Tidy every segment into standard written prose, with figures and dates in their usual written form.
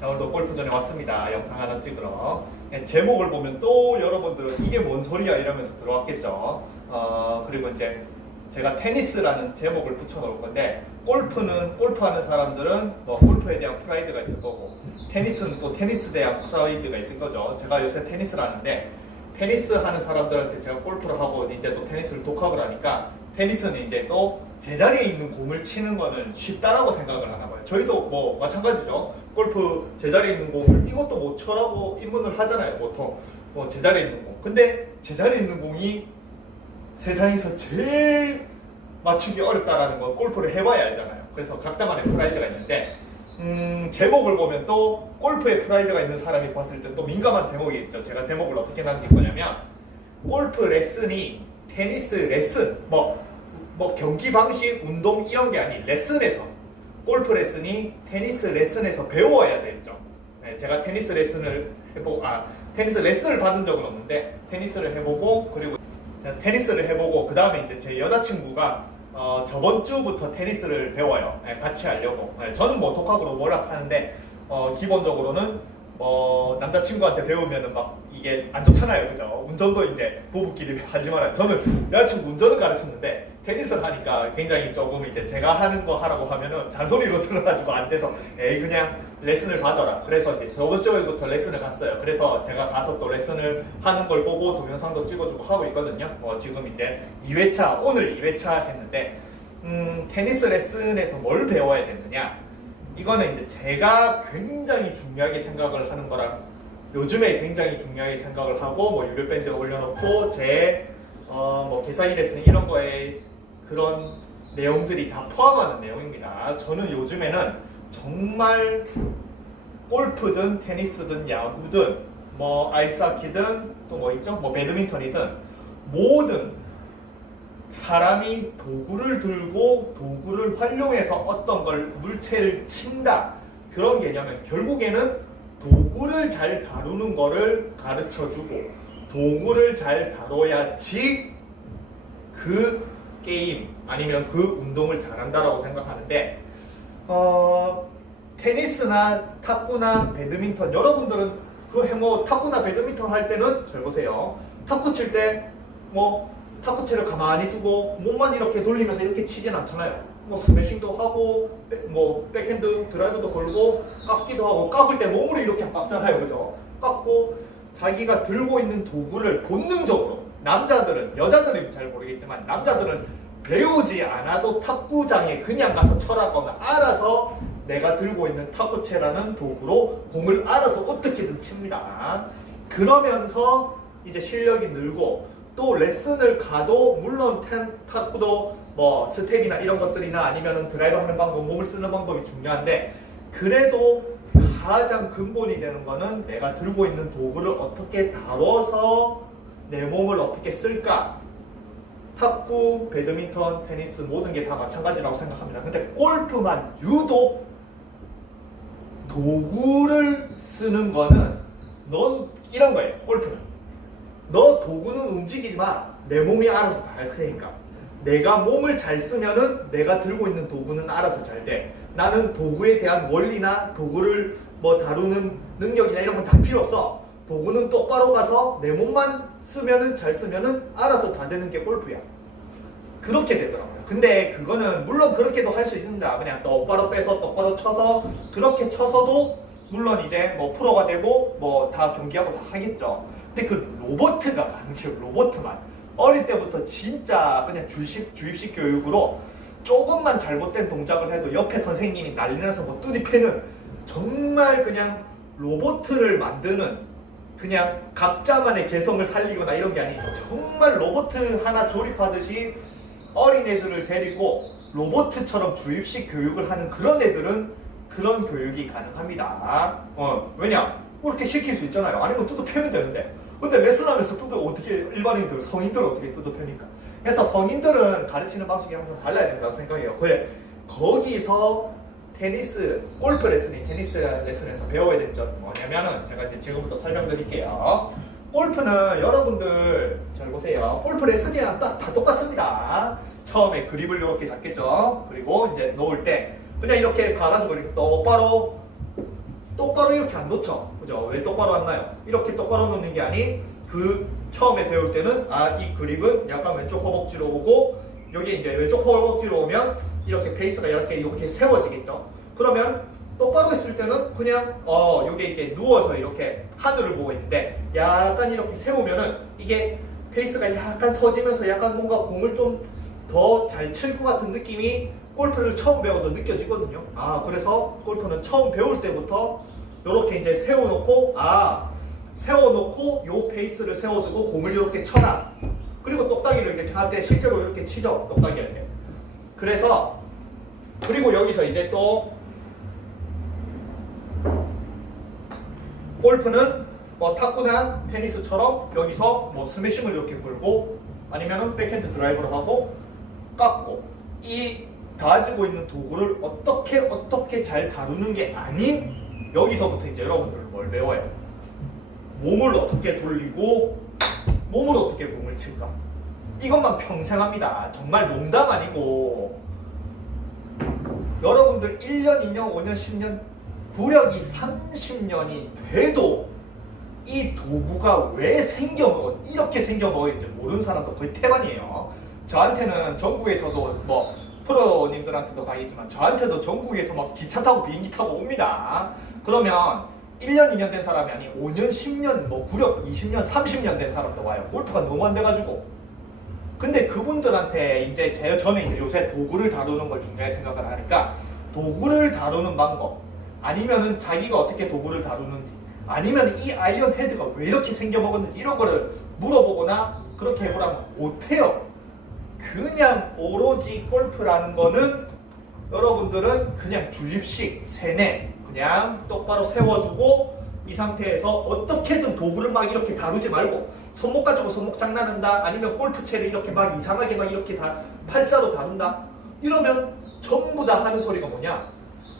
자, 오늘도 골프전에 왔습니다. 영상 하나 찍으러. 제목을 보면 또 여러분들은 이게 뭔 소리야 이러면서 들어왔겠죠. 그리고 이제 제가 테니스라는 제목을 붙여놓을 건데, 골프하는 사람들은 뭐 골프에 대한 프라이드가 있을 거고, 테니스는 또 테니스에 대한 프라이드가 있을 거죠. 제가 요새 테니스를 하는데, 테니스 하는 사람들한테 제가 골프를 하고 이제 또 테니스를 독학을 하니까, 테니스는 이제 또 제자리에 있는 공을 치는 거는 쉽다라고 생각을 하나 봐요. 저희도 뭐 마찬가지죠. 골프 제자리에 있는 공을 이것도 못 쳐라고 입문을 하잖아요. 보통 뭐 제자리에 있는 공. 근데 제자리에 있는 공이 세상에서 제일 맞추기 어렵다라는 걸 골프를 해봐야 알잖아요. 그래서 각자만의 프라이드가 있는데, 제목을 보면 또 골프에 프라이드가 있는 사람이 봤을 때 또 민감한 제목이 있죠. 제가 제목을 어떻게 남길 거냐면, 골프 레슨이 테니스 레슨, 뭐 경기 방식, 운동 이런 게 아닌 레슨에서, 골프 레슨이 테니스 레슨에서 배워야 되죠. 네, 제가 테니스 레슨을 받은 적은 없는데, 테니스를 해보고, 그리고 테니스를 해보고, 그 다음에 이제 제 여자친구가 저번 주부터 테니스를 배워요. 네, 같이 하려고. 네, 저는 뭐 독학으로 워낙 하는데, 기본적으로는 남자친구한테 배우면은 막 이게 안 좋잖아요. 그죠? 운전도 이제 부부끼리 하지 마라. 저는 여자친구 운전을 가르쳤는데, 테니스를 하니까 굉장히 조금 이제 제가 하는 거 하라고 하면은 잔소리로 들어가지고 안 돼서, 에이, 그냥 레슨을 받아라. 그래서 이제 저번 주부터 레슨을 갔어요. 그래서 제가 가서 또 레슨을 하는 걸 보고 동영상도 찍어주고 하고 있거든요. 지금 이제 2회차, 오늘 2회차 했는데, 테니스 레슨에서 뭘 배워야 되느냐? 이거는 이제 제가 굉장히 중요하게 생각을 하는 거랑, 요즘에 굉장히 중요하게 생각을 하고, 뭐 유료밴드 올려놓고 뭐 개사이 레슨 이런 거에 그런 내용들이 다 포함하는 내용입니다. 저는 요즘에는 정말 골프든 테니스든 야구든 뭐 아이스하키든 또 뭐 있죠? 뭐 배드민턴이든, 모든 사람이 도구를 들고 도구를 활용해서 어떤 걸 물체를 친다, 그런 개념은 결국에는 도구를 잘 다루는 거를 가르쳐주고, 도구를 잘 다뤄야지 그 게임 아니면 그 운동을 잘한다라고 생각하는데, 테니스나 탁구나 배드민턴, 여러분들은 뭐 탁구나 배드민턴 할 때는 잘 보세요. 탁구 칠 때 뭐 탁구채를 가만히 두고 몸만 이렇게 돌리면서 이렇게 치진 않잖아요. 뭐 스매싱도 하고, 뭐 백핸드 드라이브도 걸고, 깎기도 하고, 깎을 때 몸으로 이렇게 깎잖아요. 그죠? 깎고, 자기가 들고 있는 도구를 본능적으로, 남자들은, 여자들은 잘 모르겠지만 남자들은 배우지 않아도 탁구장에 그냥 가서 쳐라고 하면 알아서 내가 들고 있는 탁구채라는 도구로 공을 알아서 어떻게든 칩니다. 그러면서 이제 실력이 늘고, 또 레슨을 가도, 물론 탁구도 뭐 스텝이나 이런 것들이나 아니면은 드라이브 하는 방법, 몸을 쓰는 방법이 중요한데, 그래도 가장 근본이 되는 거는 내가 들고 있는 도구를 어떻게 다뤄서 내 몸을 어떻게 쓸까. 탁구, 배드민턴, 테니스 모든 게 다 마찬가지라고 생각합니다. 근데 골프만 유독 도구를 쓰는 거는, 넌 이런 거예요. 골프는 너 도구는 움직이지 마. 내 몸이 알아서 다 할 테니까. 내가 몸을 잘 쓰면은 내가 들고 있는 도구는 알아서 잘 돼. 나는 도구에 대한 원리나 도구를 뭐 다루는 능력이나 이런 건 다 필요 없어. 도구는 똑바로 가서 내 몸만 쓰면은, 잘 쓰면은 알아서 다 되는 게 골프야. 그렇게 되더라고요. 근데 그거는 물론 그렇게도 할 수 있습니다. 그냥 똑바로 빼서 똑바로 쳐서, 그렇게 쳐서도 물론 이제 뭐 프로가 되고 뭐 다 경기하고 다 하겠죠. 근데 그 로버트가 가는 게, 로버트만 어릴 때부터 진짜 그냥 주입식 교육으로 조금만 잘못된 동작을 해도 옆에 선생님이 난리나서 뭐 뚜디 패는, 정말 그냥 로버트를 만드는, 그냥 각자만의 개성을 살리거나 이런 게 아니고 정말 로버트 하나 조립하듯이 어린애들을 데리고 로버트처럼 주입식 교육을 하는 그런 애들은 그런 교육이 가능합니다. 왜냐? 그렇게 시킬 수 있잖아요. 아니면 뚜드 패면 되는데. 근데 레슨하면서 뚜드 어떻게, 일반인들, 성인들 어떻게 뚜드 패니까. 그래서 성인들은 가르치는 방식이 항상 달라야 된다고 생각해요. 그래, 거기서 골프 레슨이 테니스 레슨에서 배워야 될 점이 뭐냐면은, 제가 이제 지금부터 설명드릴게요. 골프는 여러분들 잘 보세요. 골프 레슨이랑 다 똑같습니다. 처음에 그립을 이렇게 잡겠죠. 그리고 이제 놓을 때 그냥 이렇게 가가지고 이렇게 똑바로 똑바로 이렇게 안 놓죠. 그죠? 왜 똑바로 안 나요? 이렇게 똑바로 놓는 게 아닌 처음에 배울 때는 이 그립은 약간 왼쪽 허벅지로 오고 여기 이제 왼쪽 허벅지로 오면 이렇게 베이스가 이렇게 세워지겠죠. 그러면 똑바로 했을 때는 그냥 요게 이렇게 누워서 이렇게 하늘을 보고 있는데 약간 이렇게 세우면은 이게 페이스가 약간 서지면서 약간 뭔가 공을 좀 더 잘 칠 것 같은 느낌이 골프를 처음 배워도 느껴지거든요. 그래서 골프는 처음 배울 때부터 이렇게 이제 세워놓고 요 페이스를 세워두고 공을 이렇게 쳐라. 그리고 똑딱이를 이렇게 할 때 실제로 이렇게 치죠. 똑딱이 할 때. 그래서 그리고 여기서 이제 또 골프는 뭐 탁구나 테니스처럼 여기서 뭐 스매싱을 이렇게 걸고 아니면은 백핸드 드라이브를 하고 깎고 이 가지고 있는 도구를 어떻게 잘 다루는 게 아닌 여기서부터 이제 여러분들은 뭘 배워요? 몸을 어떻게 돌리고 몸을 어떻게 공을 칠까? 이것만 평생 합니다. 정말 농담 아니고 여러분들 1년, 2년, 5년, 10년 구력이 30년이 돼도 이 도구가 왜 이렇게 생겨먹을지 모르는 사람도 거의 태반이에요. 저한테는 전국에서도 뭐 프로님들한테도 가겠지만 저한테도 전국에서 막 기차 타고 비행기 타고 옵니다. 그러면 1년, 2년 된 사람이 아닌 5년, 10년, 뭐 구력 20년, 30년 된 사람도 와요. 골프가 너무 안 돼가지고. 근데 그분들한테 이제 저는 요새 도구를 다루는 걸 중요하게 생각을 하니까 도구를 다루는 방법 아니면은 자기가 어떻게 도구를 다루는지 아니면 이 아이언 헤드가 왜 이렇게 생겨먹었는지 이런 거를 물어보거나 그렇게 해보라면 못해요. 그냥 오로지 골프라는 거는 여러분들은 그냥 줄립식 세뇌 그냥 똑바로 세워두고 이 상태에서 어떻게든 도구를 막 이렇게 다루지 말고 손목 가지고 손목 장난한다 아니면 골프채를 이렇게 막 이상하게 막 이렇게 다 팔자로 다룬다 이러면 전부 다 하는 소리가 뭐냐?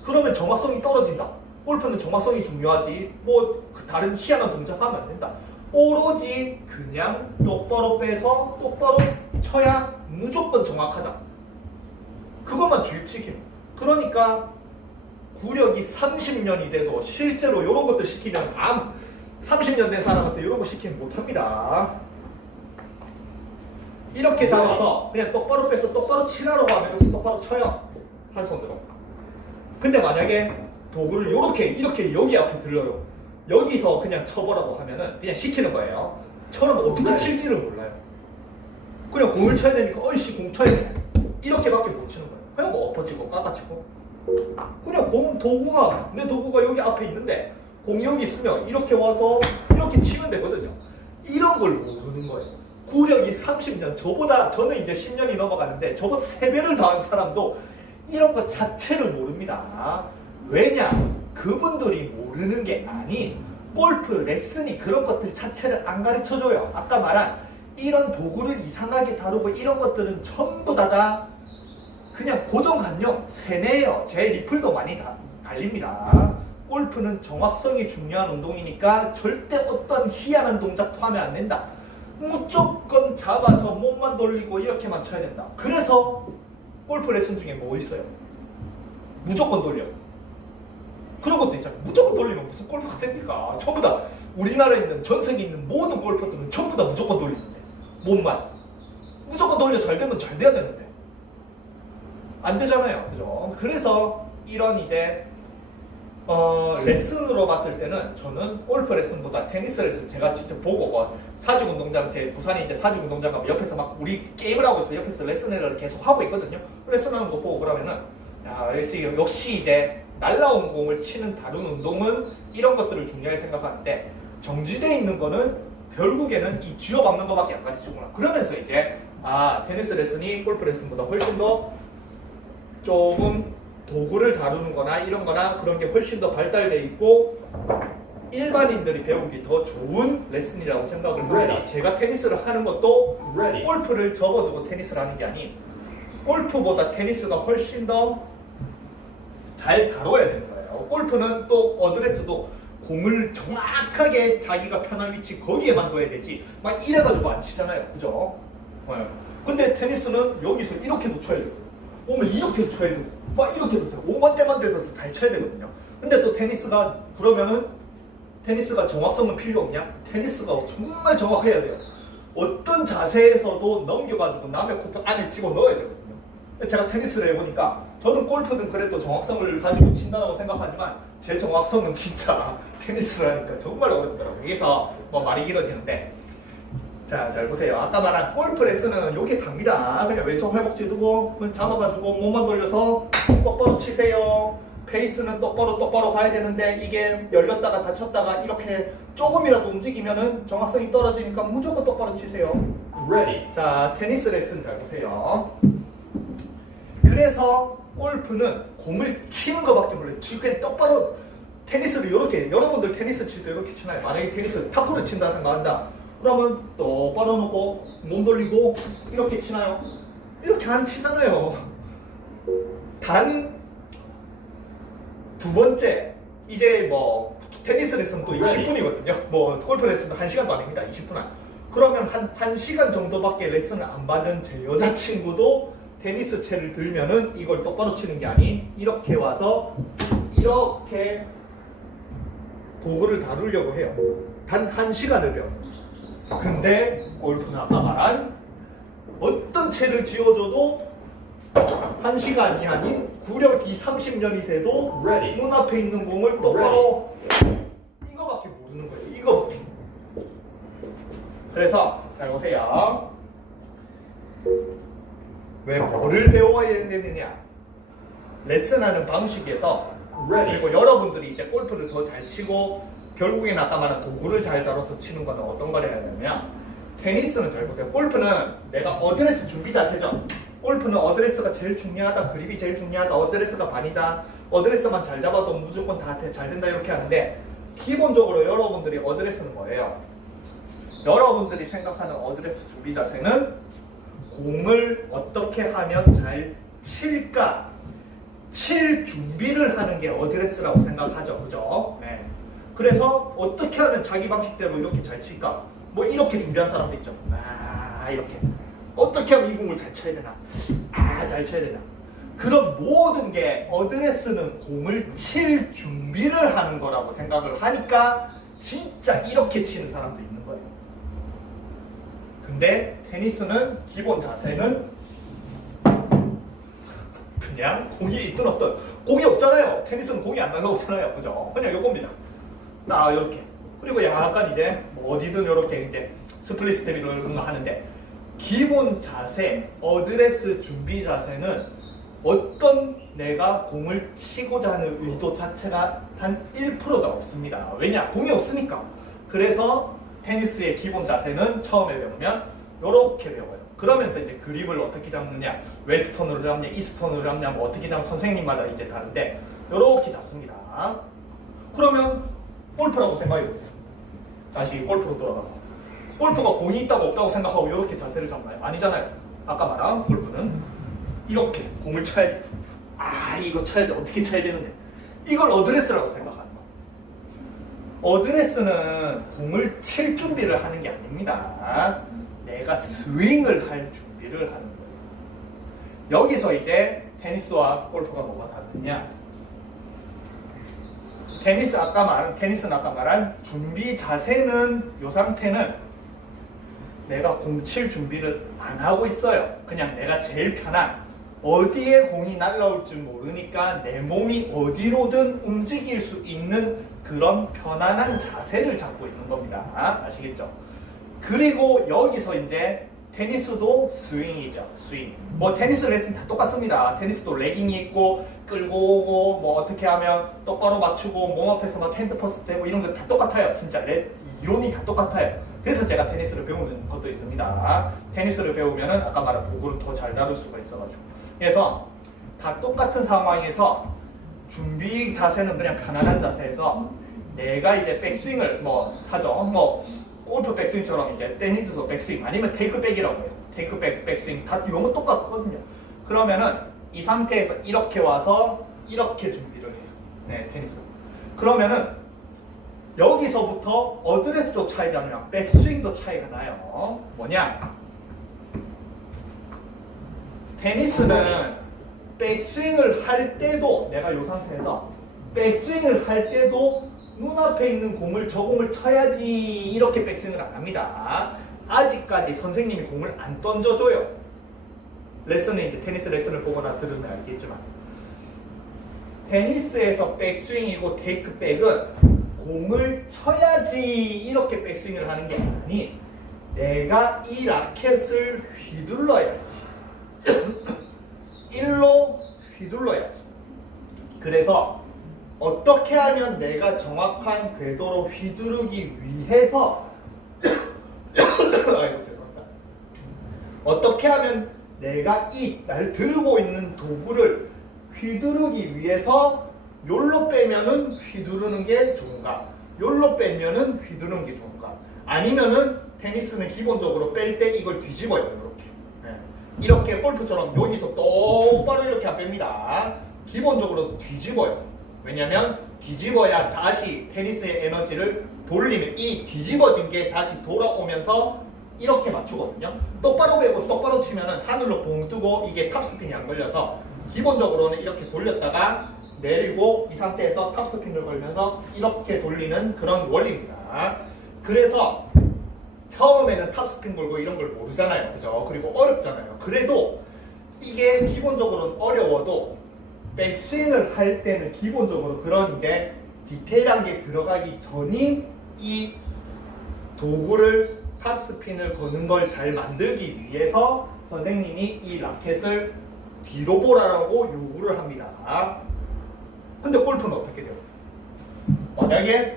그러면 정확성이 떨어진다. 골프는 정확성이 중요하지 뭐 다른 희한한 동작 하면 안 된다. 오로지 그냥 똑바로 빼서 똑바로 쳐야 무조건 정확하다. 그것만 주입시키는. 그러니까 구력이 30년이 돼도 실제로 이런 것들 시키면 30년 된 사람한테 이런 거 시키면 못합니다. 이렇게 잡아서 그냥 똑바로 빼서 똑바로 치라고 하면 이렇게 똑바로 쳐요. 한 손으로. 근데 만약에 도구를 이렇게 여기 앞에 들려요. 여기서 그냥 쳐보라고 하면은 그냥 시키는 거예요. 저는 어떻게 칠지를 몰라요. 그냥 공을 쳐야 되니까 어이씨 공 쳐야 돼. 이렇게밖에 못 치는 거예요. 그냥 뭐 엎어치고 깎아치고 그냥 내 도구가 여기 앞에 있는데 공이 여기 있으면 이렇게 와서 이렇게 치면 되거든요. 이런 걸 모르는 거예요. 구력이 30년 저는 이제 10년이 넘어가는데 저보다 3배를 더한 사람도 이런 것 자체를 모릅니다. 왜냐? 그분들이 모르는 게 아닌 골프 레슨이 그런 것들 자체를 안 가르쳐줘요. 아까 말한 이런 도구를 이상하게 다루고 이런 것들은 전부 다 그냥 고정관념, 세뇌예요. 제 리플도 많이 달립니다. 골프는 정확성이 중요한 운동이니까 절대 어떤 희한한 동작도 하면 안 된다. 무조건 잡아서 몸만 돌리고 이렇게만 쳐야 된다. 그래서 골프 레슨 중에 뭐 있어요? 무조건 돌려. 그런 것도 있잖아요. 무조건 돌리면 무슨 골프가 됩니까? 전부 다 우리나라에 있는 전 세계에 있는 모든 골퍼들은 전부 다 무조건 돌리는데 몸만 무조건 돌려 잘 되면 잘 돼야 되는데 안 되잖아요. 그죠? 그래서 이런 이제 레슨으로 봤을 때는 저는 골프 레슨보다 테니스 레슨 제가 직접 보고 사직운동장 제 부산에 이제 사직운동장 가면 옆에서 막 우리 게임을 하고 있어요. 옆에서 레슨을 계속 하고 있거든요. 레슨하는 거 보고 그러면은 역시 이제 날라온 공을 치는 다른 운동은 이런 것들을 중요하게 생각하는데 정지되어 있는 거는 결국에는 이 쥐어박는 거밖에 안 가르치구나. 그러면서 이제 테니스 레슨이 골프 레슨보다 훨씬 더 조금 도구를 다루는 거나 이런 거나 그런 게 훨씬 더 발달되어 있고 일반인들이 배우기 더 좋은 레슨이라고 생각을 합니다. 제가 테니스를 하는 것도 골프를 접어두고 테니스를 하는 게 아닌 골프보다 테니스가 훨씬 더 잘 다뤄야 되는 거예요. 골프는 또 어드레스도 공을 정확하게 자기가 편한 위치 거기에만 둬야 되지 막 이래가지고 안 치잖아요. 그죠? 근데 테니스는 여기서 이렇게도 쳐야 되고 몸을 이렇게도 쳐야 되고 막 이렇게도 쳐야 되고 5만 대만 돼서 잘 쳐야 되거든요. 근데 또 테니스가 그러면은 테니스가 정확성은 필요 없냐? 테니스가 정말 정확해야 돼요. 어떤 자세에서도 넘겨가지고 남의 코트 안에 집어 넣어야 되거든요. 제가 테니스를 해보니까 저는 골프는 그래도 정확성을 가지고 친다고 생각하지만 제 정확성은 진짜 테니스라니까 정말 어렵더라고요. 그래서 뭐 말이 길어지는데 자, 잘 보세요. 아까 말한 골프 레슨은 요게 답니다. 그냥 왼쪽 회복지 두고 잡아가지고 몸만 돌려서 똑바로 치세요. 페이스는 똑바로 가야 되는데 이게 열렸다가 닫혔다가 이렇게 조금이라도 움직이면은 정확성이 떨어지니까 무조건 똑바로 치세요. Ready. 자, 테니스 레슨 잘 보세요. 그래서 골프는 공을 치는 것밖에 몰라요. 그냥 똑바로 테니스를 이렇게 여러분들 테니스 칠 때 이렇게 치나요? 만약에 테니스 탁구를 친다 생각한다. 그러면 똑바로 놓고 몸 돌리고 이렇게 치나요? 이렇게 안 치잖아요. 단 두 번째 이제 뭐 테니스 레슨도 20분이거든요. 뭐 골프 레슨도 1시간도 아닙니다. 20분 안. 그러면 한 1시간 정도밖에 레슨을 안 받은 제 여자친구도 테니스 채를 들면은 이걸 똑바로 치는 게 아닌 이렇게 와서 이렇게 도구를 다루려고 해요. 단 1시간을요. 근데 골프는 아까 말한 어떤 채를 쥐어줘도 1시간이 아닌 구력이 30년이 돼도 Ready. 눈앞에 있는 공을 똑바로 이거밖에 모르는 거예요. 이거밖에. 그래서 잘 보세요. 왜 뭐를 배워야 되느냐? 레슨하는 방식에서 그리고 여러분들이 이제 골프를 더 잘 치고 결국엔 아까 말한 도구를 잘 다뤄서 치는 거는 어떤 걸 해야 되느냐? 테니스는 잘 보세요. 골프는 내가 어드레스 준비 자세죠. 골프는 어드레스가 제일 중요하다. 그립이 제일 중요하다. 어드레스가 반이다. 어드레스만 잘 잡아도 무조건 다 잘 된다 이렇게 하는데 기본적으로 여러분들이 어드레스는 뭐예요? 여러분들이 생각하는 어드레스 준비 자세는 공을 어떻게 하면 잘 칠까? 칠 준비를 하는 게 어드레스라고 생각하죠. 그죠? 네. 그래서 어떻게 하면 자기 방식대로 이렇게 잘 칠까? 뭐 이렇게 준비한 사람도 있죠. 이렇게. 어떻게 하면 이 공을 잘 쳐야 되나? 잘 쳐야 되나? 그런 모든 게 어드레스는 공을 칠 준비를 하는 거라고 생각을 하니까 진짜 이렇게 치는 사람도 있는 거예요. 근데 테니스는 기본 자세는 그냥 공이 있든 없든 공이 없잖아요. 테니스는 공이 안 날라오잖아요. 그죠? 그냥 요겁니다. 이렇게. 그리고 약간 이제 뭐 어디든 이렇게 이제 스플릿 스텝 이런 거 하는데 기본 자세, 어드레스 준비 자세는 어떤 내가 공을 치고자 하는 의도 자체가 한 1%도 없습니다. 왜냐? 공이 없으니까. 그래서 테니스의 기본 자세는 처음에 배우면 이렇게 배워요. 그러면서 이제 그립을 어떻게 잡느냐, 웨스턴으로 잡냐, 이스턴으로 잡냐, 뭐 어떻게 잡냐 선생님마다 이제 다른데 이렇게 잡습니다. 그러면 골프라고 생각해보세요. 다시 골프로 돌아가서 골프가 공이 있다고 없다고 생각하고 이렇게 자세를 잡나요? 아니잖아요. 아까 말한 골프는 이렇게 공을 쳐야 돼. 이거 쳐야 돼. 어떻게 쳐야 되는데 이걸 어드레스라고 생각하는 거예요. 어드레스는 공을 칠 준비를 하는 게 아닙니다. 내가 스윙을 할 준비를 하는 거예요. 여기서 이제 테니스와 골프가 뭐가 다르냐? 테니스는 아까 말한 준비 자세는 이 상태는 내가 공 칠 준비를 안 하고 있어요. 그냥 내가 제일 편한 어디에 공이 날라올 줄 모르니까 내 몸이 어디로든 움직일 수 있는 그런 편안한 자세를 잡고 있는 겁니다. 아시겠죠? 그리고 여기서 이제 테니스도 스윙이죠. 스윙. 뭐 테니스 레슨 다 똑같습니다. 테니스도 레깅이 있고 끌고 오고 뭐 어떻게 하면 똑바로 맞추고 몸 앞에서 막 핸드 퍼스트 되고 이런 거 다 똑같아요. 진짜 이론이 다 똑같아요. 그래서 제가 테니스를 배우는 것도 있습니다. 테니스를 배우면은 아까 말한 도구를 더 잘 다룰 수가 있어가지고. 그래서 다 똑같은 상황에서 준비 자세는 그냥 편안한 자세에서 내가 이제 백스윙을 뭐 하죠. 뭐 골프 백스윙처럼 이제 테니스도 백스윙 아니면 테이크백이라고 해요. 테이크백, 백스윙 다 이거는 똑같거든요. 그러면은 이 상태에서 이렇게 와서 이렇게 준비를 해요. 네, 테니스. 그러면은 여기서부터 어드레스도 차이가 나면 백스윙도 차이가 나요. 뭐냐? 테니스는 백스윙을 할 때도 내가 이 상태에서 백스윙을 할 때도 눈앞에 있는 공을 저 공을 쳐야지 이렇게 백스윙을 안 합니다. 아직까지 선생님이 공을 안 던져줘요. 레슨은 이제 테니스 레슨을 보거나 들으면 알겠지만 테니스에서 백스윙이고 테이크백은 공을 쳐야지 이렇게 백스윙을 하는 게 아니 내가 이 라켓을 휘둘러야지 일로 휘둘러야지. 그래서 어떻게 하면 내가 정확한 궤도로 휘두르기 위해서 아이고 죄송합니다. 어떻게 하면 내가 이 날 들고 있는 도구를 휘두르기 위해서 요로 빼면은 휘두르는 게 좋은가, 요로 빼면은 휘두르는 게 좋은가, 아니면은 테니스는 기본적으로 뺄 때 이걸 뒤집어요. 이렇게 이렇게 골프처럼 여기서 똑바로 이렇게 안 뺍니다. 기본적으로 뒤집어요. 왜냐면 뒤집어야 다시 테니스의 에너지를 돌리면 이 뒤집어진 게 다시 돌아오면서 이렇게 맞추거든요. 똑바로 빼고 똑바로 치면은 하늘로 봉 뜨고 이게 탑스핀이 안 걸려서 기본적으로는 이렇게 돌렸다가 내리고 이 상태에서 탑스핀을 걸면서 이렇게 돌리는 그런 원리입니다. 그래서 처음에는 탑스핀 걸고 이런 걸 모르잖아요. 그죠? 그리고 어렵잖아요. 그래도 이게 기본적으로는 어려워도 백스윙을 할 때는 기본적으로 그런 이제 디테일한 게 들어가기 전이 이 도구를 탑스핀을 거는 걸 잘 만들기 위해서 선생님이 이 라켓을 뒤로 보라고 요구를 합니다. 근데 골프는 어떻게 돼요? 만약에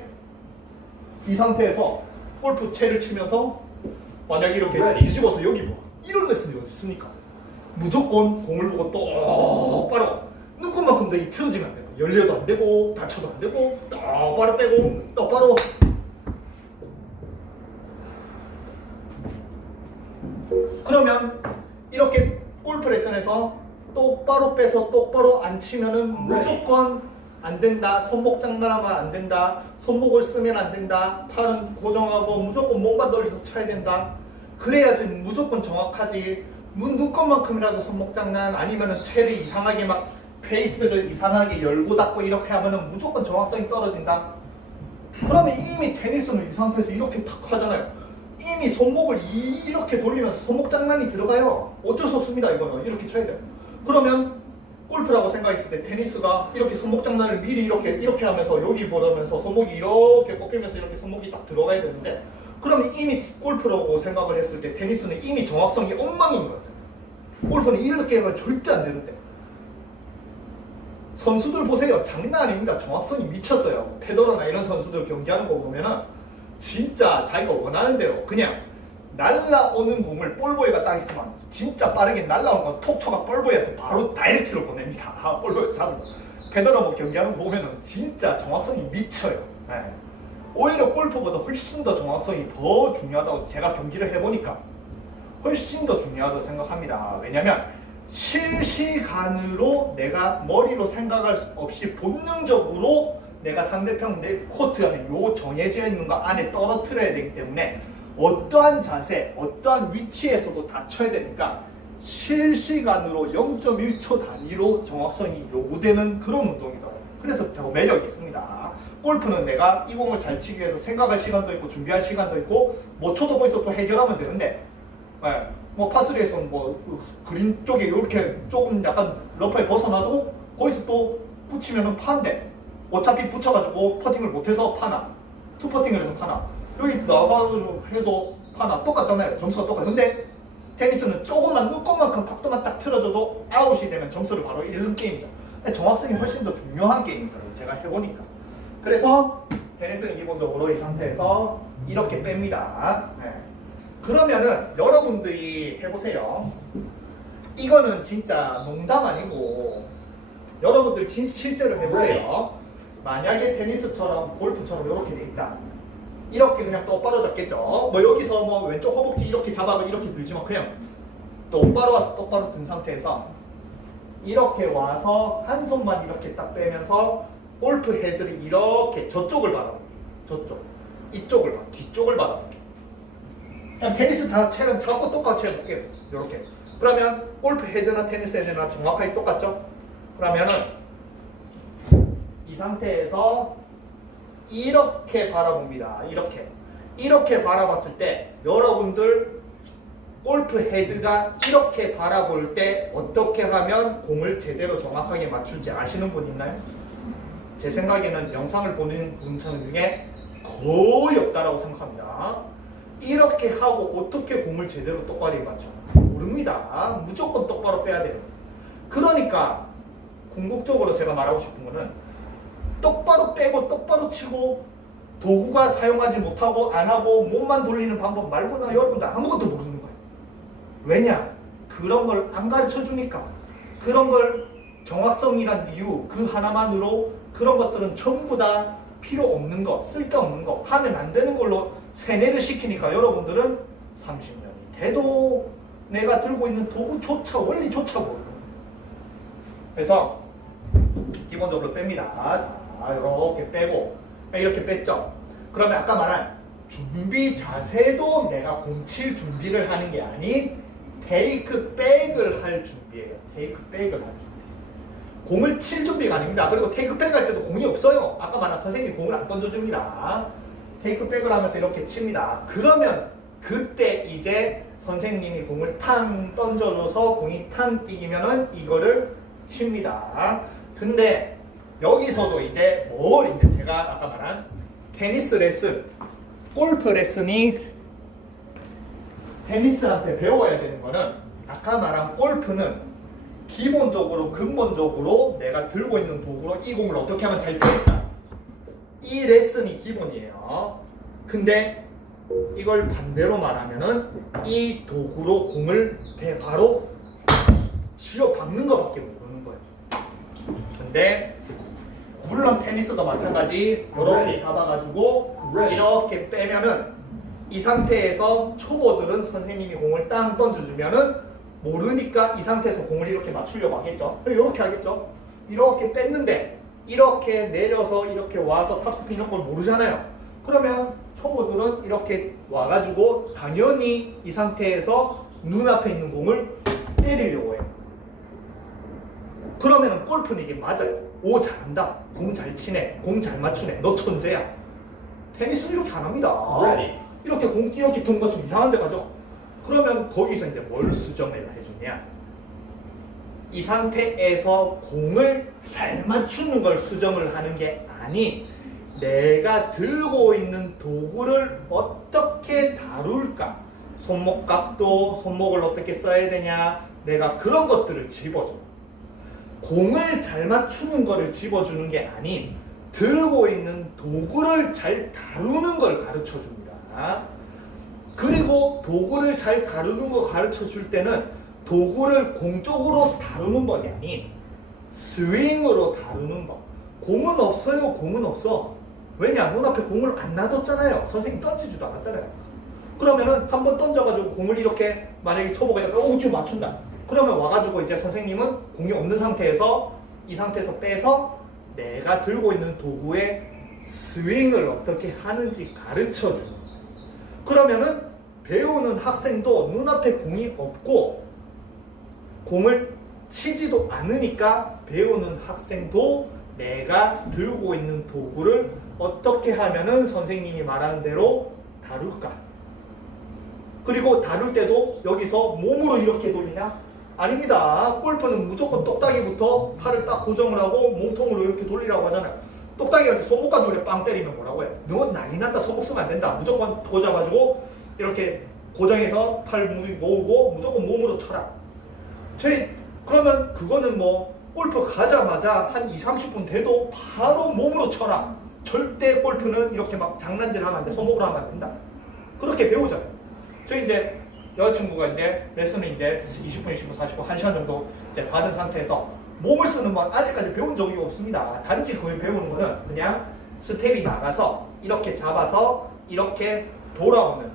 이 상태에서 골프채를 치면서 만약에 이렇게 뒤집어서 여기 봐. 이런 레슨이 어디 있습니까? 무조건 공을 보고 똑바로 눈곱만큼도 이 틀어지면 안 돼요. 열려도 안 되고 다쳐도 안 되고 똑바로 빼고 똑바로 그러면 이렇게 골프 레슨에서 똑바로 빼서 똑바로 안 치면은 무조건 안 된다. 손목 장난하면 안 된다. 손목을 쓰면 안 된다. 팔은 고정하고 무조건 몸만 돌려서 쳐야 된다. 그래야지 무조건 정확하지. 눈곱만큼이라도 손목 장난 아니면은 채를 이상하게 막 페이스를 이상하게 열고 닫고 이렇게 하면은 무조건 정확성이 떨어진다. 그러면 이미 테니스는 이 상태에서 이렇게 탁 하잖아요. 이미 손목을 이렇게 돌리면서 손목 장난이 들어가요. 어쩔 수 없습니다. 이거는 이렇게 쳐야 돼요. 그러면 골프라고 생각했을 때 테니스가 이렇게 손목 장난을 미리 이렇게 하면서 여기 보면서 손목이 이렇게 꺾이면서 이렇게 손목이 딱 들어가야 되는데 그러면 이미 골프라고 생각을 했을 때 테니스는 이미 정확성이 엉망인 거잖아요. 골프는 이렇게 하면 절대 안 되는데 선수들 보세요. 장난 아닙니다. 정확성이 미쳤어요. 페더러나 이런 선수들 경기하는 거 보면은 진짜 자기가 원하는 대로 그냥 날라오는 공을 볼보이가 딱 있으면 진짜 빠르게 날라오는 건 톡 쳐가 볼보이한테 바로 다이렉트로 보냅니다. 볼보이가 잡아서 페더러 뭐 경기하는 거 보면은 진짜 정확성이 미쳐요. 네. 오히려 골프보다 훨씬 더 정확성이 더 중요하다고 제가 경기를 해보니까 훨씬 더 중요하다고 생각합니다. 왜냐면 실시간으로 내가 머리로 생각할 수 없이 본능적으로 내가 상대편 내 코트 안에 요 정해져 있는 거 안에 떨어뜨려야 되기 때문에 어떠한 자세, 어떠한 위치에서도 다 쳐야 되니까 실시간으로 0.1초 단위로 정확성이 요구되는 그런 운동이더라고요. 그래서 더 매력이 있습니다. 골프는 내가 이 공을 잘 치기 위해서 생각할 시간도 있고 준비할 시간도 있고 뭐 쳐도 거기서 또 해결하면 되는데 네, 뭐 파3에서는 뭐 그린 쪽에 이렇게 조금 약간 러프에 벗어나도 거기서 또 붙이면은 파인데 어차피 붙여가지고 퍼팅을 못해서 파나 투퍼팅을 해서 파나 여기 나가서 해서 파나 똑같잖아요. 점수가 똑같아. 근데 테니스는 조금만 눈곱만큼 각도만 딱 틀어줘도 아웃이 되면 점수를 바로 잃는 게임이죠. 정확성이 훨씬 더 중요한 게임이더라고요. 제가 해보니까. 그래서 테니스는 기본적으로 이 상태에서 이렇게 뺍니다. 네. 그러면은 여러분들이 해보세요. 이거는 진짜 농담 아니고 여러분들 실제로 해보세요. 만약에 테니스처럼 골프처럼 이렇게 돼 있다. 이렇게 그냥 똑바로 잡겠죠. 뭐 여기서 뭐 왼쪽 허벅지 이렇게 잡아도 이렇게 들지만 그냥 똑바로 와서 똑바로 든 상태에서 이렇게 와서 한 손만 이렇게 딱 빼면서 골프 헤드를 이렇게 저쪽을 바라볼게요. 저쪽. 이쪽을 봐. 뒤쪽을 바라볼게요. 그냥 테니스 자체는 자꾸 똑같이 해볼게요. 이렇게. 그러면 골프 헤드나 테니스 헤드나 정확하게 똑같죠? 그러면은 이 상태에서 이렇게 바라봅니다. 이렇게 바라봤을 때 여러분들 골프 헤드가 이렇게 바라볼 때 어떻게 하면 공을 제대로 정확하게 맞출지 아시는 분 있나요? 제 생각에는 영상을 보는 분들 중에 거의 없다라고 생각합니다. 이렇게 하고 어떻게 공을 제대로 똑바로 맞춰? 모릅니다. 무조건 똑바로 빼야 돼요. 그러니까 궁극적으로 제가 말하고 싶은 거는 똑바로 빼고 똑바로 치고 도구가 사용하지 못하고 안 하고 몸만 돌리는 방법 말고는 여러분들 아무것도 모르는 거예요. 왜냐? 그런 걸 안 가르쳐 주니까. 그런 걸 정확성이란 이유 그 하나만으로 그런 것들은 전부 다 필요 없는 거, 쓸데없는 거, 하면 안 되는 걸로 세뇌를 시키니까 여러분들은 30년이 돼도 내가 들고 있는 도구조차 원리조차 모르는 거예요. 그래서 기본적으로 뺍니다. 자, 이렇게 빼고 이렇게 뺐죠. 그러면 아까 말한 준비 자세도 내가 공 칠 준비를 하는 게 아닌 테이크 백을 할 준비예요. 테이크 백을 할 준비. 공을 칠 준비가 아닙니다. 그리고 테이크 백 할 때도 공이 없어요. 아까 말한 선생님이 공을 안 던져줍니다. 테이크 백을 하면서 이렇게 칩니다. 그러면 그때 이제 선생님이 공을 탕 던져줘서 공이 탕 뛰기면은 이거를 칩니다. 근데 여기서도 이제 이제 제가 아까 말한 테니스 레슨, 골프 레슨이 테니스한테 배워야 되는 거는 아까 말한 골프는 기본적으로 근본적으로 내가 들고 있는 도구로 이 공을 어떻게 하면 잘 치겠다. 이 레슨이 기본이에요. 근데 이걸 반대로 말하면은 이 도구로 공을 바로 쥐어 박는 것밖에 모르는 거예요. 근데 물론 테니스도 마찬가지. 이렇게 잡아가지고 이렇게 빼면은 이 상태에서 초보들은 선생님이 공을 땅 던져주면은 모르니까 이 상태에서 공을 이렇게 맞추려고 하겠죠. 이렇게 하겠죠. 이렇게 뺐는데 이렇게 내려서 이렇게 와서 탑스핀 이런 걸 모르잖아요. 그러면 초보들은 이렇게 와가지고 당연히 이 상태에서 눈앞에 있는 공을 때리려고 해요. 그러면 골프는 이게 맞아요. 오, 잘한다. 공 잘 치네. 공 잘 맞추네. 너 천재야. 테니스는 이렇게 안 합니다. 이렇게 공 이렇게 둔 거 좀 이상한 데 가죠. 그러면 거기서 이제 뭘 수정을 해주냐. 이 상태에서 공을 잘 맞추는 걸 수정을 하는 게 아닌 내가 들고 있는 도구를 어떻게 다룰까. 손목 각도, 손목을 어떻게 써야 되냐. 내가 그런 것들을 집어줘. 공을 잘 맞추는 거를 집어주는 게 아닌 들고 있는 도구를 잘 다루는 걸 가르쳐 줍니다. 그리고 도구를 잘 다루는 거 가르쳐 줄 때는 도구를 공 쪽으로 다루는 법이 아닌 스윙으로 다루는 법. 공은 없어요. 공은 없어. 왜냐? 눈앞에 공을 안 놔뒀잖아요. 선생님 던지지도 않았잖아요. 그러면은 한번 던져가지고 공을 이렇게 만약에 초보가 지금 맞춘다. 그러면 와가지고 이제 선생님은 공이 없는 상태에서 이 상태에서 빼서 내가 들고 있는 도구의 스윙을 어떻게 하는지 가르쳐 주는 거예요. 그러면은 배우는 학생도 눈앞에 공이 없고 공을 치지도 않으니까 배우는 학생도 내가 들고 있는 도구를 어떻게 하면은 선생님이 말하는 대로 다룰까. 그리고 다룰 때도 여기서 몸으로 이렇게 돌리냐? 아닙니다. 골프는 무조건 똑딱이부터 팔을 딱 고정을 하고 몸통으로 이렇게 돌리라고 하잖아요. 똑딱이가 손목 가지고 그래 빵 때리면 뭐라고 해요? 너 난리 났다. 손목 쓰면 안 된다. 무조건 도 잡아주고 이렇게 고정해서 팔 모으고 무조건 몸으로 쳐라. 그러면 그거는 뭐 골프 가자마자 한 20-30분 돼도 바로 몸으로 쳐라. 절대 골프는 이렇게 막 장난질 하면 안 돼. 손목으로 하면 안 된다. 그렇게 배우잖아요. 저희 이제 여자친구가 이제 레슨을 이제 20분, 20분, 40분, 1시간 정도 이제 받은 상태에서 몸을 쓰는 건 아직까지 배운 적이 없습니다. 단지 거의 배우는 거는 그냥 스텝이 나가서 이렇게 잡아서 이렇게 돌아오는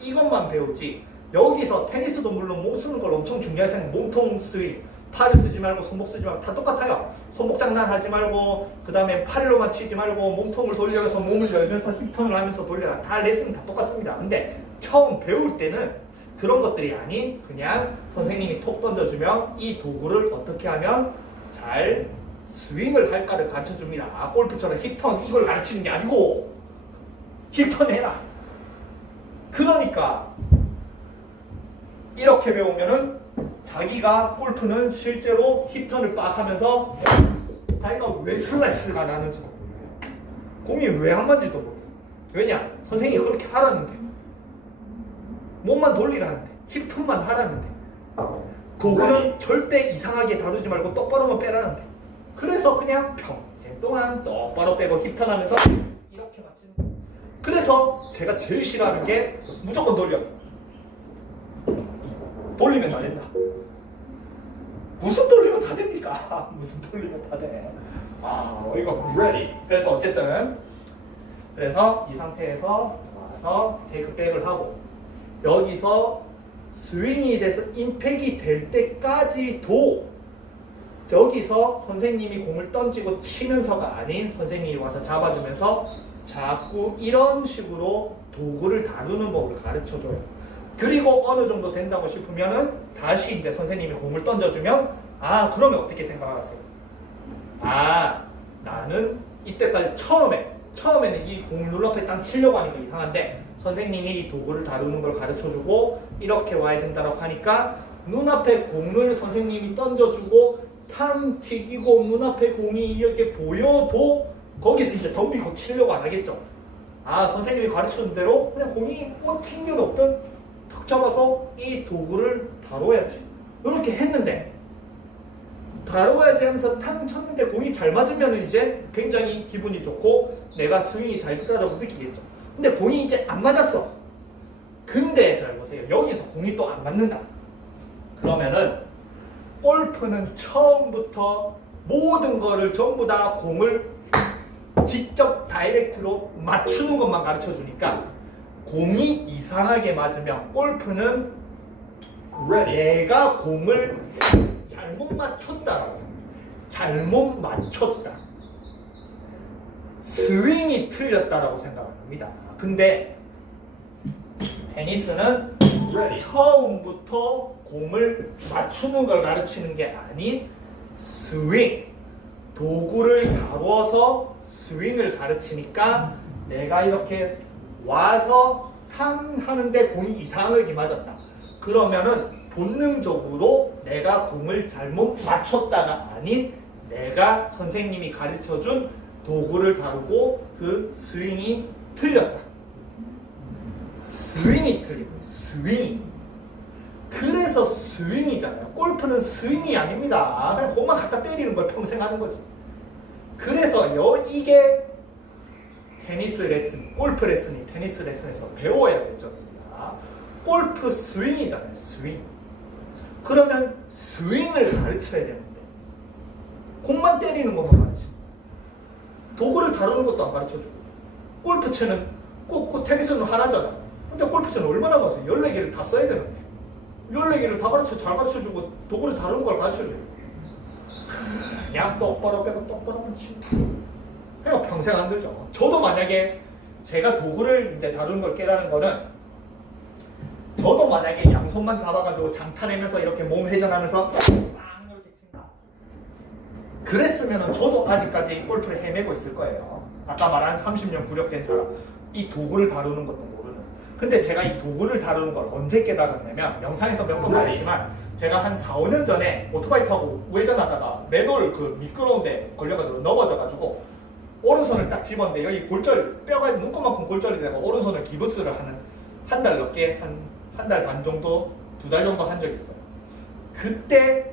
이것만 배우지. 여기서 테니스도 물론 몸 쓰는 걸 엄청 중요하게 생각해. 몸통 스윙, 팔을 쓰지 말고 손목 쓰지 말고 다 똑같아요. 손목 장난하지 말고 그 다음에 팔로만 치지 말고 몸통을 돌려서 몸을 열면서 힙턴을 하면서 돌려라. 다 레슨은 다 똑같습니다. 근데 처음 배울 때는 그런 것들이 아닌 그냥 선생님이 톡 던져주면 이 도구를 어떻게 하면 잘 스윙을 할까를 가르쳐 줍니다. 골프처럼 힙턴 이걸 가르치는 게 아니고 힙턴 해라. 그러니까 이렇게 배우면은 자기가 골프는 실제로 힙턴을 빡 하면서 자기가 왜 슬라이스가 나는지도 몰라요. 공이 왜 안 맞는지도 몰라요. 왜냐? 선생님이 그렇게 하라는데, 몸만 돌리라는데, 힙턴만 하라는데, 도구는 절대 이상하게 다루지 말고 똑바로만 빼라는데, 그래서 그냥 평생 동안 똑바로 빼고 힙턴 하면서 이렇게 맞추는 거예요. 그래서 제가 제일 싫어하는 게 무조건 돌려. 돌리면 다 된다. 무슨 돌리면 다 됩니까? 무슨 돌리면 다 돼. 이거 ready. 그래서 어쨌든 그래서 이 상태에서 와서 테이크백을 하고 여기서 스윙이 돼서 임팩이 될 때까지도 여기서 선생님이 공을 던지고 치면서가 아닌 선생님이 와서 잡아주면서 자꾸 이런 식으로 도구를 다루는 법을 가르쳐줘요. 그리고 어느 정도 된다고 싶으면은 다시 이제 선생님이 공을 던져주면 그러면 어떻게 생각하세요? 나는 이때까지 처음에는 이 공 눈앞에 딱 치려고 하니까 이상한데 선생님이 이 도구를 다루는 걸 가르쳐주고 이렇게 와야 된다고 하니까 눈앞에 공을 선생님이 던져주고 탕 튀기고 눈앞에 공이 이렇게 보여도 거기서 이제 덤비고 치려고 안 하겠죠. 선생님이 가르쳐준 대로 그냥 공이 튕겨 놓든 턱 잡아서 이 도구를 다뤄야지. 이렇게 했는데 다뤄야지 하면서 탕 쳤는데 공이 잘 맞으면 이제 굉장히 기분이 좋고 내가 스윙이 잘 됐다고 느끼겠죠. 근데 공이 이제 안 맞았어. 근데 잘 보세요. 여기서 공이 또 안 맞는다. 그러면은 골프는 처음부터 모든 거를 전부 다 공을 직접 다이렉트로 맞추는 것만 가르쳐 주니까 공이 이상하게 맞으면 골프는 내가 공을 잘못 맞췄다라고 생각해요. 잘못 맞췄다. 스윙이 틀렸다라고 생각을 합니다. 근데 테니스는 처음부터 공을 맞추는 걸 가르치는 게 아닌 스윙, 도구를 다뤄서 스윙을 가르치니까 내가 이렇게 와서 탕 하는데 공이 이상하게 맞았다. 그러면은 본능적으로 내가 공을 잘못 맞췄다가 아닌 내가 선생님이 가르쳐준 도구를 다루고 그 스윙이 틀렸다. 스윙이 틀리고 스윙이. 그래서 스윙이잖아요. 골프는 스윙이 아닙니다. 그냥 공만 갖다 때리는 걸 평생 하는 거지. 그래서 이게 테니스 레슨, 골프 레슨이 테니스 레슨에서 배워야 될 점입니다. 골프 스윙이잖아요. 스윙. 그러면 스윙을 가르쳐야 되는데 공만 때리는 것만 가르치고 도구를 다루는 것도 안 가르쳐주고 골프채는 꼭 테니스는 하나잖아. 근데 골프채는 얼마나 많아요? 14개를 다 써야 되는데 14개를 다 잘 가르쳐주고 도구를 다루는 걸 가르쳐줘요. 그냥 똑바로 빼고 똑바로만 치고 그냥 평생 안 들죠. 저도 만약에 제가 도구를 이제 다루는 걸 깨달은 거는 저도 만약에 양손만 잡아가지고 장타내면서 이렇게 몸 회전하면서 빵 이렇게 친다. 그랬으면 저도 아직까지 골프를 헤매고 있을 거예요. 아까 말한 30년 구력된 사람. 이 도구를 다루는 것도 모르는. 근데 제가 이 도구를 다루는 걸 언제 깨달았냐면 영상에서 몇 번 말했지만 제가 한 4, 5년 전에 오토바이 타고 우회전하다가 맨홀 그 미끄러운데 걸려가지고 넘어져가지고 오른손을 딱 집었는데 여기 골절, 뼈가 눈곱만큼 골절이 되고 오른손을 기부스를 하는 한 달 넘게 한 달 반 정도, 2달 정도 한 적이 있어요. 그때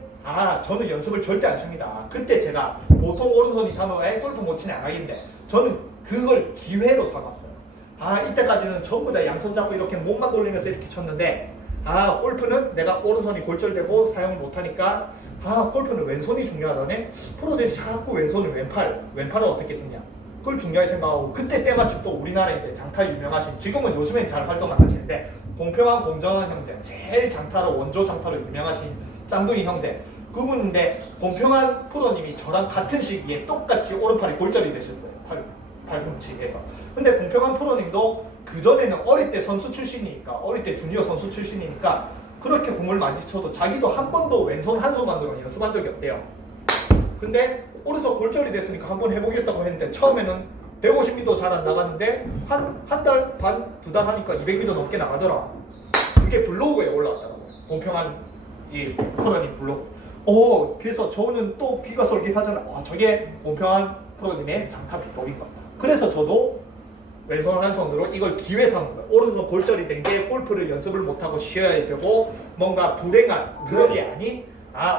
저는 연습을 절대 안 칩니다. 그때 제가 보통 오른손이 잡으면 골프 못 치네 안 하겠는데 저는 그걸 기회로 삼았어요. 이때까지는 전부 다 양손 잡고 이렇게 몸만 돌리면서 이렇게 쳤는데 골프는 내가 오른손이 골절되고 사용을 못하니까 골프는 왼손이 중요하다네. 프로들이 자꾸 왼손을 왼팔을 어떻게 쓰냐 그걸 중요하게 생각하고 그때 때마침 또 우리나라 이제 장타 유명하신 지금은 요즘엔 잘 활동 안 하시는데 공평한 공정한 형제 제일 장타로 원조 장타로 유명하신 쌍둥이 형제 그분인데 공평한 프로님이 저랑 같은 시기에 똑같이 오른팔이 골절이 되셨어요. 팔꿈치에서. 근데 공평한 프로님도 그전에는 어릴 때 선수 출신이니까 어릴 때 주니어 선수 출신이니까 그렇게 공을 많이 쳐도 자기도 한 번도 왼손 한 손만으로 연습한 적이 없대요. 근데 오른손 골절이 됐으니까 한번 해보겠다고 했는데 처음에는 150m 잘 안 나갔는데 한 달 반, 2달 하니까 200m 넘게 나가더라. 그게 블로그에 올라왔더라고요. 공평한 이 프로님 블로그. 그래서 저는 또 귀가 솔깃하잖아. 저게 공평한 프로님의 장타 비법인 것 같다. 그래서 저도 왼손 한 손으로 이걸 기회 삼은 거예요. 오른손 골절이 된 게 골프를 연습을 못하고 쉬어야 되고 뭔가 불행한 그런 게 아닌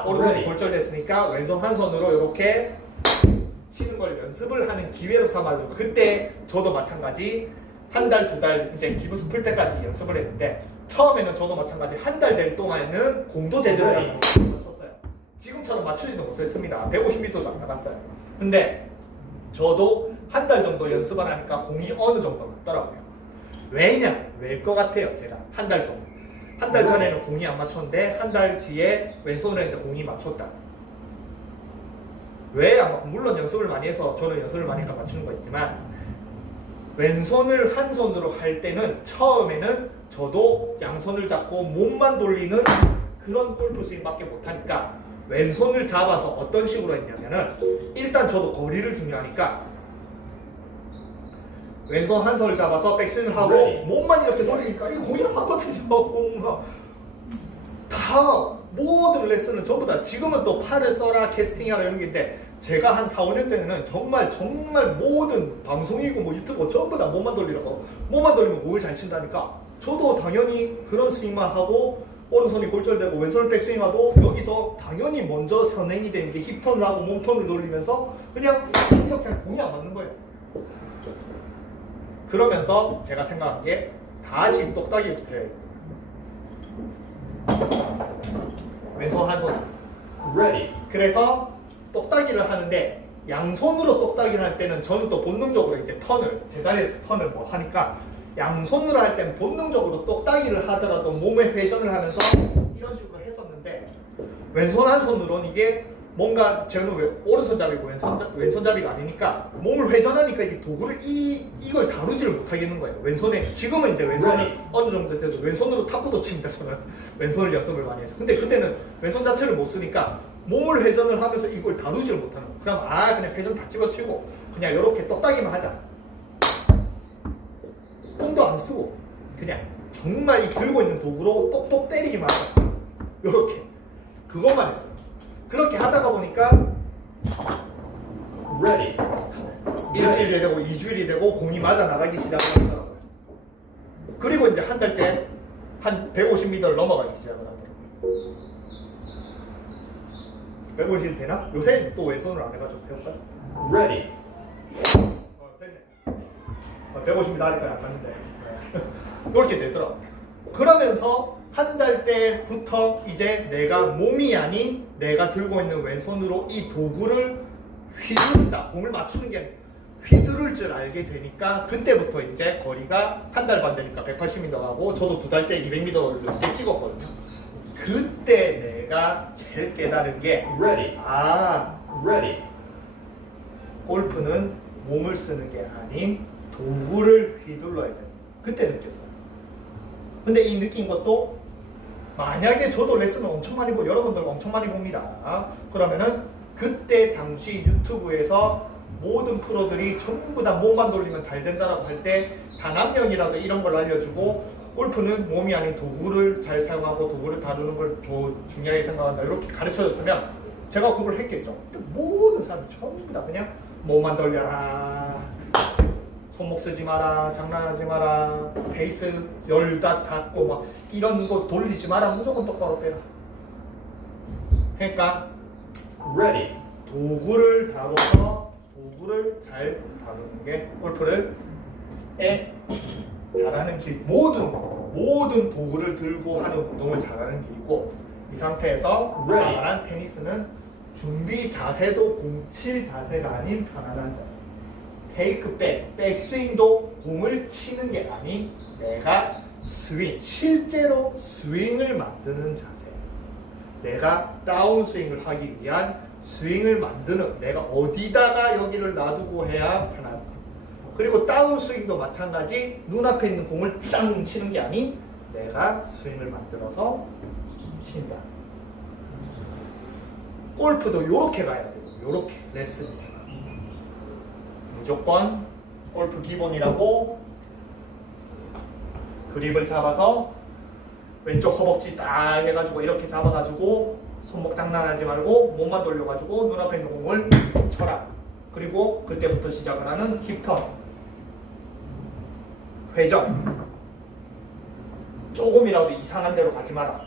오른손이 골절됐으니까 왼손 한 손으로 이렇게 치는 걸 연습을 하는 기회로 삼아서 그때 저도 마찬가지 한 달, 2달 이제 기부스 풀 때까지 연습을 했는데 처음에는 저도 마찬가지 한 달 될 동안은 공도 제대로 못 쳤어요. 지금처럼 맞추지도 못했습니다. 150m도 안 나갔어요. 근데 저도 한 달 정도 연습을 하니까 공이 어느 정도 맞더라고요. 왜일 것 같아요. 제가 한 달 동안. 한 달 전에는 공이 안 맞췄는데 한 달 뒤에 왼손으로 했는데 공이 맞췄다. 왜? 물론 연습을 많이 해서 저는 연습을 많이 하니까 맞추는 거 있지만 왼손을 한 손으로 할 때는 처음에는 저도 양손을 잡고 몸만 돌리는 그런 골프 스윙밖에 못하니까 왼손을 잡아서 어떤 식으로 했냐면은 일단 저도 거리를 중요하니까 왼손 한 손을 잡아서 백스윙을 하고 몸만 이렇게 돌리니까 이 공이 안 맞거든요. 다 모든 레슨은 전부 다 지금은 또 팔을 써라 캐스팅하라 이런 게 있는데 제가 한 4, 5년 때는 정말 모든 방송이고 뭐 유튜브 전부 다 몸만 돌리라고 몸만 돌리면 공을 잘 친다니까 저도 당연히 그런 스윙만 하고 오른손이 골절되고 왼손을 백스윙하도 여기서 당연히 먼저 선행이 되는 게 힙턴을 하고 몸턴을 돌리면서 그냥 이렇게 공이 안 맞는 거예요. 그러면서 제가 생각한 게 다시 똑딱이부터 해야 돼요. 왼손 한 손. Ready. 그래서 똑딱이를 하는데 양손으로 똑딱이를 할 때는 저는 또 본능적으로 이제 제자리에서 턴을 뭐 하니까 양손으로 할 때는 본능적으로 똑딱이를 하더라도 몸의 회전을 하면서 이런 식으로 했었는데 왼손 한 손으로는 이게 뭔가 저는 오른손잡이고 왼손잡이가 아니니까 몸을 회전하니까 이게 도구를 이걸 다루지를 못하겠는 거예요. 왼손에 지금은 이제 왼손이 어느 정도 돼서 왼손으로 탁구도 칩니다. 저는 왼손을 연습을 많이 해서 근데 그때는 왼손 자체를 못 쓰니까 몸을 회전을 하면서 이걸 다루지를 못하는 거예요. 그럼 그냥 회전 다 집어치고 그냥 이렇게 똑딱이만 하자. 똥도 안 쓰고 그냥 정말 이 들고 있는 도구로 똑똑 때리기만 하자. 이렇게 그것만 했어요. 그렇게 하다가 보니까 일주일이 되고 2주일이 되고 공이 맞아 나가기 시작을 하더라고요. 그리고 이제 한 달째 한 150m를 넘어가기 시작을 하더라고요. 150 되나? 요새 또 왼손으로 안 해가지고 해볼까요? 됐네. 150m 나니까 안 맞는데 이렇게 되더라고요. 그러면서 한 달 때부터 이제 내가 몸이 아닌 내가 들고 있는 왼손으로 이 도구를 휘두른다. 공을 맞추는 게 아니라 휘두를 줄 알게 되니까 그때부터 이제 거리가 한 달 반 되니까 180m 가고 저도 2달째 200m를 찍었거든요. 그때 내가 제일 깨달은 게 골프는 몸을 쓰는 게 아닌 도구를 휘둘러야 돼. 그때 느꼈어요. 근데 이 느낀 것도 만약에 저도 레슨을 엄청 많이 보고 여러분들 엄청 많이 봅니다. 그러면은 그때 당시 유튜브에서 모든 프로들이 전부 다 몸만 돌리면 잘 된다라고 할 때 단 한 명이라도 이런 걸 알려주고 골프는 몸이 아닌 도구를 잘 사용하고 도구를 다루는 걸 중요하게 생각한다 이렇게 가르쳐줬으면 제가 그걸 했겠죠. 근데 모든 사람이 전부 다 그냥 몸만 돌려라, 손목 쓰지 마라, 장난하지 마라, 페이스 열다 닫고 막 이런 거 돌리지 마라, 무조건 똑바로 빼라. 그러니까 도구를 다뤄서 도구를 잘 다루는 게 골프를 잘하는 길, 모든 도구를 들고 하는 운동을 잘하는 길이고 이 상태에서 말한 테니스는 준비 자세도 공칠 자세가 아닌 편안한 자세. 테이크 백스윙도 공을 치는 게 아닌 내가 실제로 스윙을 만드는 자세. 내가 다운스윙을 하기 위한 스윙을 만드는, 내가 어디다가 여기를 놔두고 해야 편하다. 그리고 다운스윙도 마찬가지, 눈앞에 있는 공을 땅 치는 게 아닌 내가 스윙을 만들어서 친다. 골프도 요렇게 가야 돼요. 이렇게 레슨입니다. 무조건 골프 기본이라고 그립을 잡아서 왼쪽 허벅지 딱 해가지고 이렇게 잡아가지고 손목 장난하지 말고 몸만 돌려가지고 눈앞에 있는 공을 쳐라. 그리고 그때부터 시작을 하는 힙턴, 회전. 조금이라도 이상한 데로 가지 마라.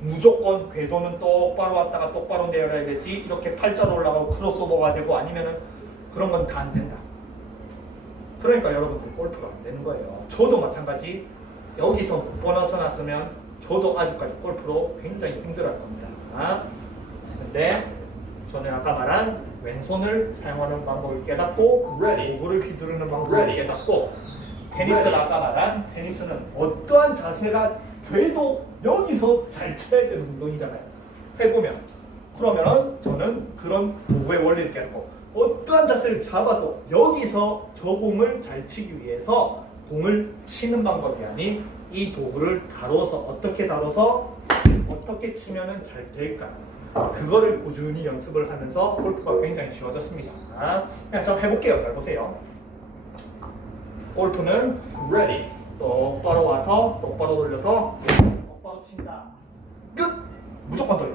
무조건 궤도는 똑바로 왔다가 똑바로 내려야 되지. 이렇게 팔자로 올라가고 크로스오버가 되고 아니면은 그런 건 다 안 된다. 그러니까 여러분들 골프가 안 되는 거예요. 저도 마찬가지. 여기서 못 벗어났으면 저도 아직까지 골프로 굉장히 힘들어할 겁니다. 근데 저는 아까 말한 왼손을 사용하는 방법을 깨닫고 도구를 휘두르는 방법을 깨닫고 테니스를 아까 말한 테니스는 어떠한 자세가 돼도 여기서 잘 쳐야 되는 운동이잖아요. 해보면 그러면은 저는 그런 도구의 원리를 깨닫고 어떠한 자세를 잡아도 여기서 저 공을 잘 치기 위해서 공을 치는 방법이 아닌 이 도구를 다뤄서 어떻게 다뤄서 어떻게 치면은 잘 될까, 그거를 꾸준히 연습을 하면서 골프가 굉장히 쉬워졌습니다. 그냥 저 해볼게요. 잘 보세요. 골프는 똑바로 와서 똑바로 돌려서 똑바로 친다. 끝! 무조건 돌려.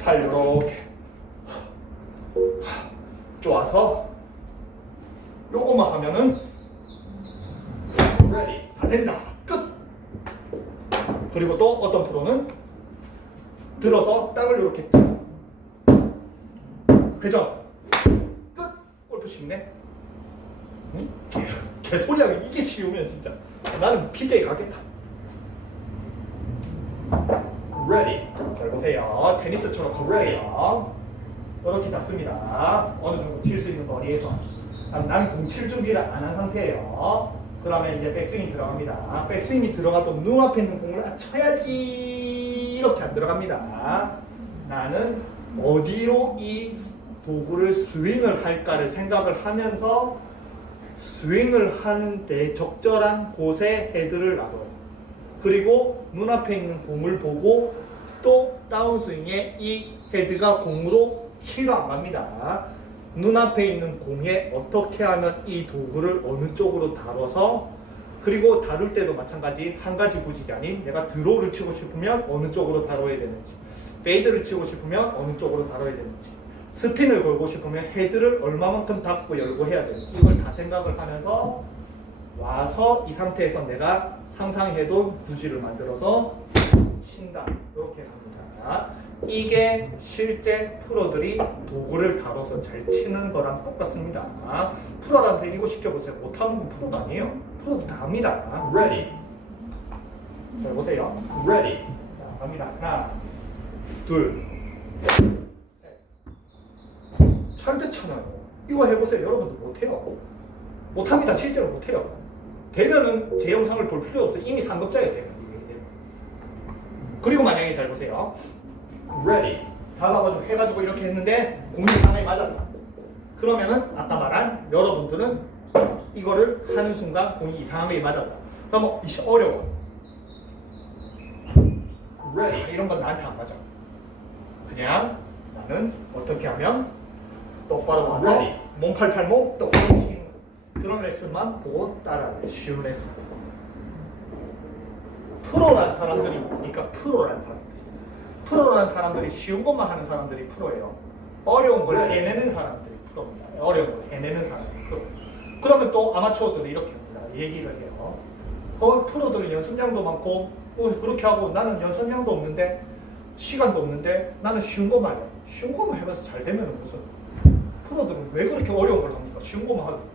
팔 이렇게 좋아서 요거만 하면은 다 된다. 끝! 그리고 또 어떤 프로는 들어서 땅을 이렇게 회전. 끝! 골프 쉽네. 개소리하고 이게 쉬우면 진짜 나는 PJ 가겠다. 잘 보세요. 테니스처럼 가볼게요. 이렇게 잡습니다. 어느 정도 칠 수 있는 거리에서. 나는 공 칠 준비를 안 한 상태예요. 그러면 이제 백스윙이 들어갑니다. 백스윙이 들어가도 눈앞에 있는 공을 쳐야지. 이렇게 안 들어갑니다. 나는 어디로 이 도구를 스윙을 할까를 생각을 하면서 스윙을 하는데 적절한 곳에 헤드를 놔둬요. 그리고 눈앞에 있는 공을 보고 또 다운스윙에 이 헤드가 공으로 치러 안 갑니다. 눈앞에 있는 공에 어떻게 하면 이 도구를 어느 쪽으로 다뤄서, 그리고 다룰 때도 마찬가지, 한 가지 구직이 아닌 내가 드로우를 치고 싶으면 어느 쪽으로 다뤄야 되는지, 페이드를 치고 싶으면 어느 쪽으로 다뤄야 되는지, 스핀을 걸고 싶으면 헤드를 얼마만큼 닫고 열고 해야 되는지, 이걸 다 생각을 하면서 와서 이 상태에서 내가 상상해둔 구질을 만들어서 친다. 이렇게 합니다. 이게 실제 프로들이 도구를 다뤄서 잘 치는 거랑 똑같습니다. 프로한테 이거 시켜보세요. 못하는 건 프로도 아니에요. 프로도 다 합니다. 잘 보세요. 자, 갑니다. 하나, 둘, 셋. 잘됐잖아요. 이거 해보세요. 여러분들 못해요. 못합니다. 실제로 못해요. 되면은 제 영상을 볼 필요 없어요. 이미 상급자예요. 되면. 그리고 만약에 잘 보세요. 잡아가지고 해가지고 이렇게 했는데 공이 상당히 맞았다. 그러면은 아까 말한 여러분들은 이거를 하는 순간 공이 이상하게 맞았다. 그러면 어려워. 이런 건 나한테 안 맞아. 그냥 나는 어떻게 하면 똑바로 와서 몸팔 팔목 똑바로 치는 그런 레슨만 보고 따라하는 쉬운 레슨. 프로란 사람들이 뭡니까? 프로란 사람들이 쉬운 것만 하는 사람들이 프로예요. 어려운 걸 해내는 사람들이 프로입니다. 어려운 걸 해내는 사람들이 프로. 그러면 또 아마추어들이 이렇게 합니다. 얘기를 해요. 프로들은 연습량도 많고 그렇게 하고 나는 연습량도 없는데 시간도 없는데 나는 쉬운 것만 해. 쉬운 것만 해봐서 잘 되면 무슨 프로들은 왜 그렇게 어려운 걸 합니까? 쉬운 것만 하고.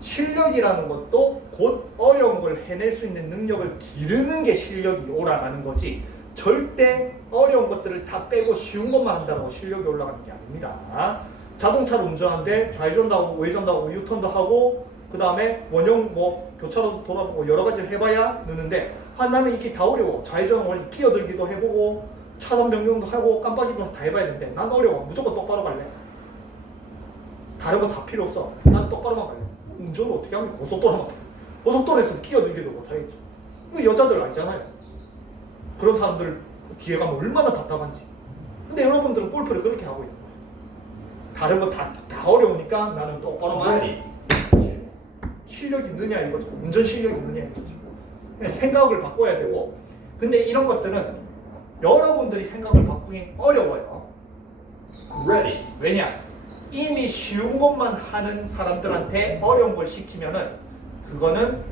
실력이라는 것도 곧 어려운 걸 해낼 수 있는 능력을 기르는 게 실력이 올라가는 거지, 절대 어려운 것들을 다 빼고 쉬운 것만 한다고 실력이 올라가는 게 아닙니다. 자동차를 운전하는데 좌회전도 하고 우회전도 하고 유턴도 하고 그 다음에 원형 교차로도 돌아보고 여러 가지를 해봐야 느는데, 나는 이게 다 어려워. 좌회전 끼어들기도 해보고 차선 변경도 하고 깜빡이도 다 해봐야 되는데 난 어려워. 무조건 똑바로 갈래. 다른 거 다 필요 없어. 난 똑바로만 갈래. 운전을 어떻게 하면 고속도로만 돼. 고속도로에서 끼어들기도 못하겠죠. 이거 여자들 알잖아요. 그런 사람들 그 뒤에 가면 얼마나 답답한지. 근데 여러분들은 골프를 그렇게 하고 있는 거예요. 다른 거 다 어려우니까 나는 똑바로만 실력이 있느냐 이거죠. 운전 실력이 있느냐 이거죠. 생각을 바꿔야 되고, 근데 이런 것들은 여러분들이 생각을 바꾸긴 어려워요. 왜냐? 이미 쉬운 것만 하는 사람들한테 어려운 걸 시키면은 그거는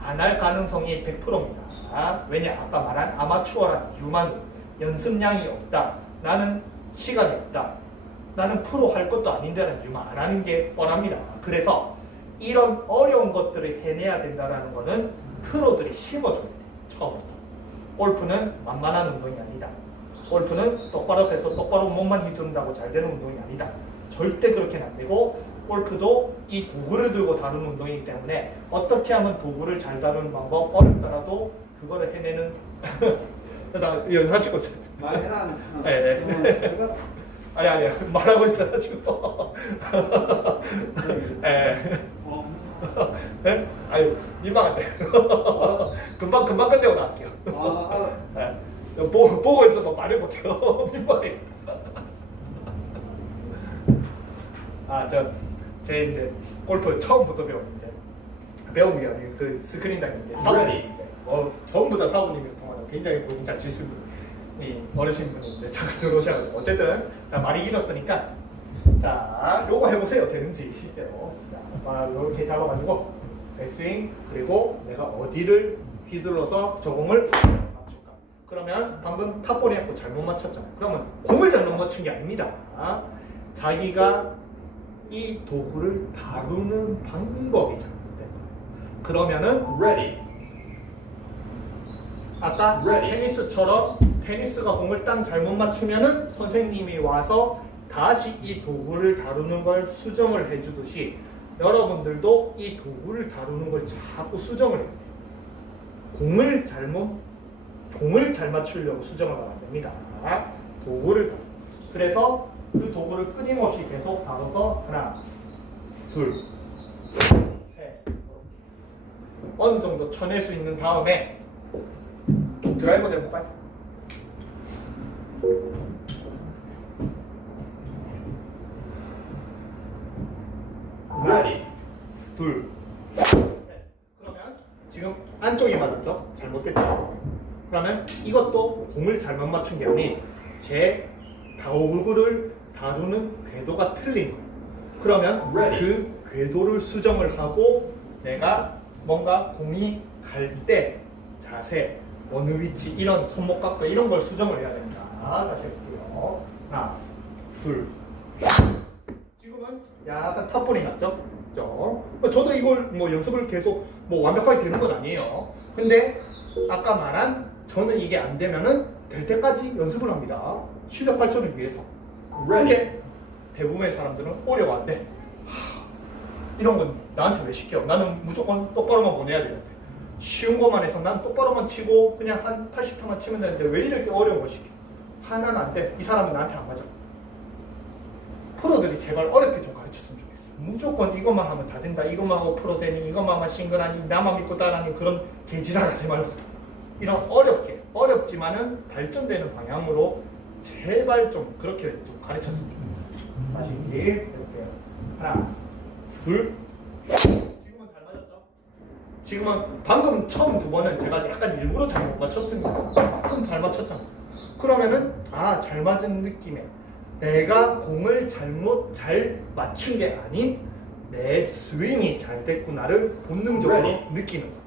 안 할 가능성이 100%입니다. 왜냐? 아까 말한 아마추어란 이유만으로 연습량이 없다, 나는 시간이 없다, 나는 프로 할 것도 아닌데라는 이유만 안 하는 게 뻔합니다. 그래서 이런 어려운 것들을 해내야 된다는 거는 프로들이 심어줘야 돼요. 처음부터. 골프는 만만한 운동이 아니다. 골프는 똑바로 돼서 똑바로 몸만 휘두른다고 잘 되는 운동이 아니다. 절대 그렇게는 안 되고, 골프도 이 도구를 들고 다루는 운동이기 때문에 어떻게 하면 도구를 잘 다루는 방법, 어렵더라도 그거를 해내는 그래서 연사 찍고 있어요. 말해라. 네. 아니 말하고 있어가지고. 네. 네? 아유 민망한데. 금방 끝내고 나갈게요. 네. 보고 있어 말을 못해요. 민망해. 제 이제 골프 처음부터 배웠는데 배우기 위한 그 스크린당에 이제 사부님 이제 전부 다 사부님을 통하는 굉장히 골프 잘 치시는 이 어르신분인데 잠깐 들어오셔가지고 어쨌든 자 말이 길었으니까 자 요거 해보세요. 되는지 실제로. 자 이렇게 잡아가지고 백스윙, 그리고 내가 어디를 휘둘러서 저 공을 맞출까. 그러면 방금 탑볼이었고 잘못 맞췄잖아요. 그러면 공을 잘못 맞춘 게 아닙니다. 자기가 이 도구를 다루는 방법이 잘못된 거예요. 그러면은 아까 테니스처럼 테니스가 공을 딱 잘못 맞추면은 선생님이 와서 다시 이 도구를 다루는 걸 수정을 해주듯이 여러분들도 이 도구를 다루는 걸 자꾸 수정을 해야 돼요. 공을 잘 맞추려고 수정을 하면 안 됩니다. 도구를 다루. 그래서 그 도구를 끊임없이 계속 다뤄서 하나, 둘, 셋, 어느 정도 쳐낼 수 있는 다음에 드라이버 해볼까요? 하나, 둘, 셋. 그러면 지금 안쪽이 맞았죠? 잘못됐죠? 그러면 이것도 공을 잘못 맞춘 게 아닌 제 도구를 다루는 궤도가 틀린 거예요. 그러면 그 궤도를 수정을 하고 내가 뭔가 공이 갈 때 자세, 어느 위치, 이런 손목 각도 이런 걸 수정을 해야 됩니다. 다시 해볼게요. 하나, 둘. 지금은 약간 탑볼이 났죠? 저도 이걸 뭐 연습을 계속 뭐 완벽하게 되는 건 아니에요. 근데 아까 말한 저는 이게 안 되면은 될 때까지 연습을 합니다. 실력 발전을 위해서. 근데 대부분의 사람들은 어려워한대. 이런 건 나한테 왜 시켜? 나는 무조건 똑바로만 보내야 되는데. 쉬운 것만 해서 난 똑바로만 치고 그냥 한 80타만 치면 되는데 왜 이렇게 어려운 걸 시켜? 하나는 안 돼. 이 사람은 나한테 안 맞아. 프로들이 제발 어렵게 좀 가르쳤으면 좋겠어요. 무조건 이것만 하면 다 된다. 이것만 하고 프로 되니, 이것만 하면 싱글하니, 나만 믿고 따라하니 그런 개지랄 하지 말고 이런 어렵지만은 발전되는 방향으로 제발 좀 그렇게 좀 가르쳤으면 좋겠어요. 다시 해볼게요. 하나, 둘. 지금은 잘 맞았죠? 지금은 방금 처음 두 번은 제가 약간 일부러 잘 못 맞췄습니다. 그럼 잘 맞췄잖아. 그러면은 잘 맞은 느낌에 내가 공을 잘 맞춘 게 아닌 내 스윙이 잘 됐구나를 본능적으로 느끼는 거야.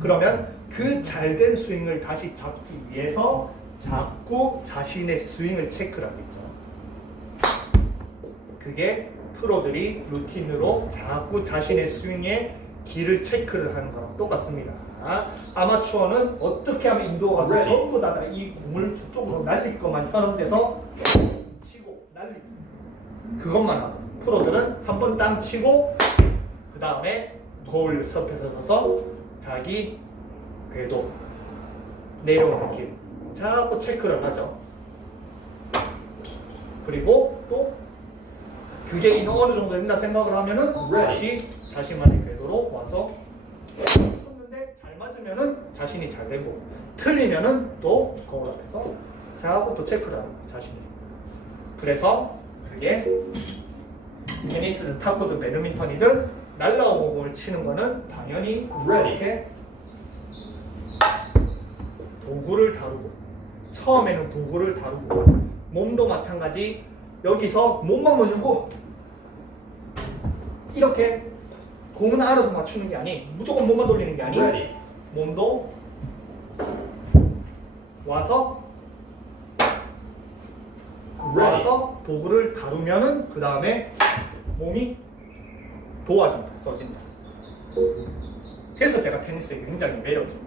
그러면 그 잘된 스윙을 다시 잡기 위해서 자꾸 자신의 스윙을 체크를 하겠죠. 그게 프로들이 루틴으로 자꾸 자신의 스윙의 길을 체크를 하는 거랑 똑같습니다. 아마추어는 어떻게 하면 인도가 가서 전부 다 이 공을 저쪽으로 날릴 것만 현혹돼서 치고 날리고 그것만 하고, 프로들은 한 번 땅 치고 그 다음에 거울 섭에서 서서 자기 궤도 내려오는 길 자꾸 체크를 하죠. 그리고 또 그게 어느 정도 된다 생각을 하면은 다시 자신만의 궤도로 와서 쳤는데 잘 맞으면은 자신이 잘 되고 틀리면은 또 거울 앞에서 자, 그것도 체크를 하는 거예요, 자신이. 그래서 그게 테니스든 탁구든 배드민턴이든 날라오는 공을 치는 거는 당연히 이렇게 도구를 다루고, 처음에는 도구를 다루고, 몸도 마찬가지. 여기서 몸만 먼저고 이렇게 공은 알아서 맞추는 게 아니, 무조건 몸만 돌리는 게 아니, 몸도 와서 도구를 다루면은 그 다음에 몸이 도와준다, 써진다. 그래서 제가 테니스에 굉장히 매력적.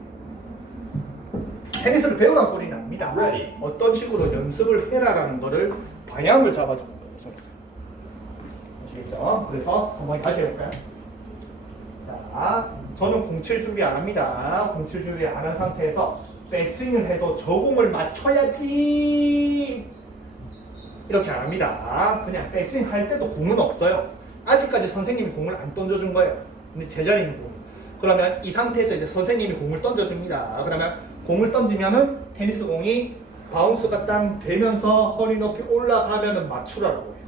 테니스를 배우라는 소리는 아닙니다. 어떤 식으로 연습을 해라라는 거를 방향을 잡아주는 거예요. 소리. 아시겠죠? 그래서 한번 다시 해볼까요? 자, 저는 공칠 준비 안 합니다. 공칠 준비 안 한 상태에서 백스윙을 해도 저 공을 맞춰야지 이렇게 안 합니다. 그냥 백스윙 할 때도 공은 없어요. 아직까지 선생님이 공을 안 던져준 거예요. 근데 제자리 있는 공. 그러면 이 상태에서 이제 선생님이 공을 던져줍니다. 그러면 공을 던지면은 테니스 공이 바운스가 딱 되면서 허리 높이 올라가면은 맞추라고 해요.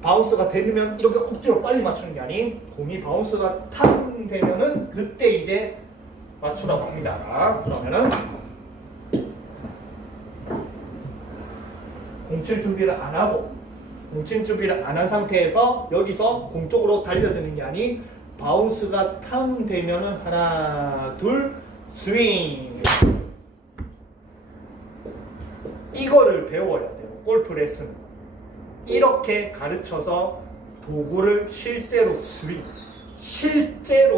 바운스가 되면 이렇게 억지로 빨리 맞추는 게 아닌, 공이 바운스가 탁 되면은 그때 이제 맞추라고 합니다. 그러면은 공칠 준비를 안 하고, 공칠 준비를 안 한 상태에서 여기서 공 쪽으로 달려드는 게 아닌, 바운스가 탕 되면은 하나, 둘, 스윙. 이거를 배워야 돼요. 골프 레슨은. 이렇게 가르쳐서 도구를 실제로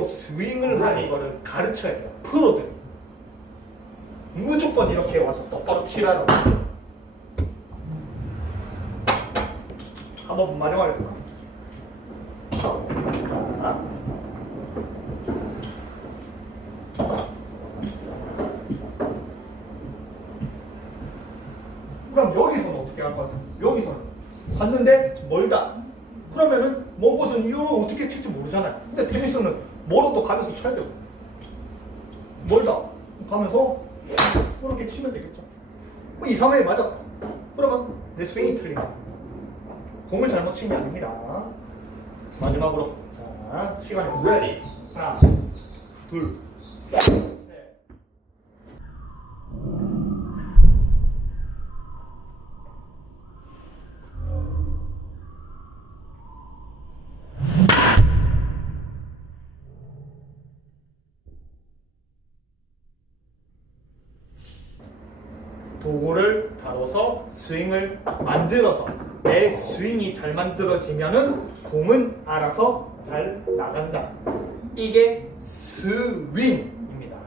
스윙을 하는 거를 가르쳐야 돼요. 프로들. 무조건 이렇게 와서 똑바로 치라고. 한번 마지막에 볼까? 자. 그럼 여기서는 어떻게 할 거야? 여기서는 갔는데 멀다. 그러면은 먼 곳은 이걸 어떻게 칠지 모르잖아요. 근데 테니스는 멀어 또 가면서 쳐야 되고, 멀다 가면서 그렇게 치면 되겠죠. 뭐 2, 3회에 맞았다. 그러면 내 스윙이 틀린다. 공을 잘못 친 게 아닙니다. 마지막으로, 자, 시간이 없어요. 하나, 둘, 셋. 도구를 다뤄서 스윙을 만들어서 내 스윙이 잘 만들어지면은 공은 알아서 잘 나간다. 이게 스윙입니다.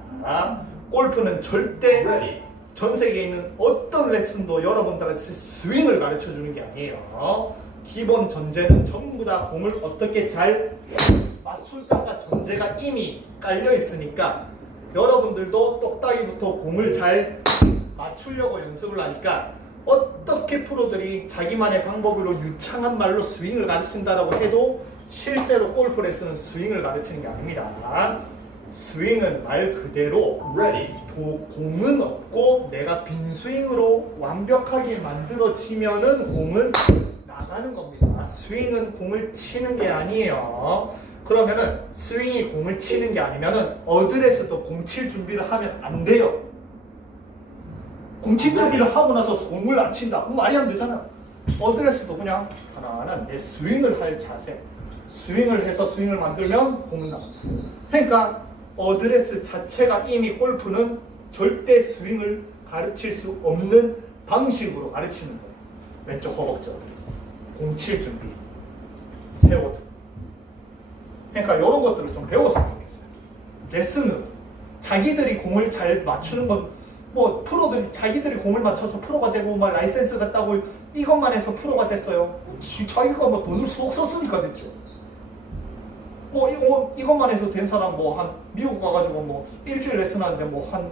골프는 절대 전 세계에 있는 어떤 레슨도 여러분들한테 스윙을 가르쳐 주는 게 아니에요. 기본 전제는 전부 다 공을 어떻게 잘 맞출까가 전제가 이미 깔려 있으니까, 여러분들도 똑딱이부터 공을 잘 맞추려고 연습을 하니까, 어떻게 프로들이 자기만의 방법으로 유창한 말로 스윙을 가르친다라고 해도 실제로 골프 레슨은 스윙을 가르치는 게 아닙니다. 스윙은 말 그대로 공은 없고 내가 빈 스윙으로 완벽하게 만들어지면은 공은 나가는 겁니다. 스윙은 공을 치는 게 아니에요. 그러면은 스윙이 공을 치는 게 아니면은 어드레스도 공 칠 준비를 하면 안 돼요. 공칠 준비를 하고 나서 공을 안 친다. 말이 안 되잖아. 어드레스도 그냥 하나하나 내 스윙을 할 자세. 스윙을 해서 스윙을 만들면 공은 나가. 그러니까 어드레스 자체가 이미 골프는 절대 스윙을 가르칠 수 없는 방식으로 가르치는 거예요. 왼쪽 허벅지 어드레스, 공칠 준비, 세워드. 그러니까 이런 것들을 좀 배웠으면 좋겠어요. 레슨은 자기들이 공을 잘 맞추는 건, 뭐 프로들이 자기들이 공을 맞춰서 프로가 되고 막 라이센스가 따고 이것만 해서 프로가 됐어요. 자기가 뭐 돈을 쏙 썼으니까 됐죠. 뭐 이것만 해서 된 사람 뭐 한 미국 가가지고 뭐 일주일 레슨 하는데 뭐 한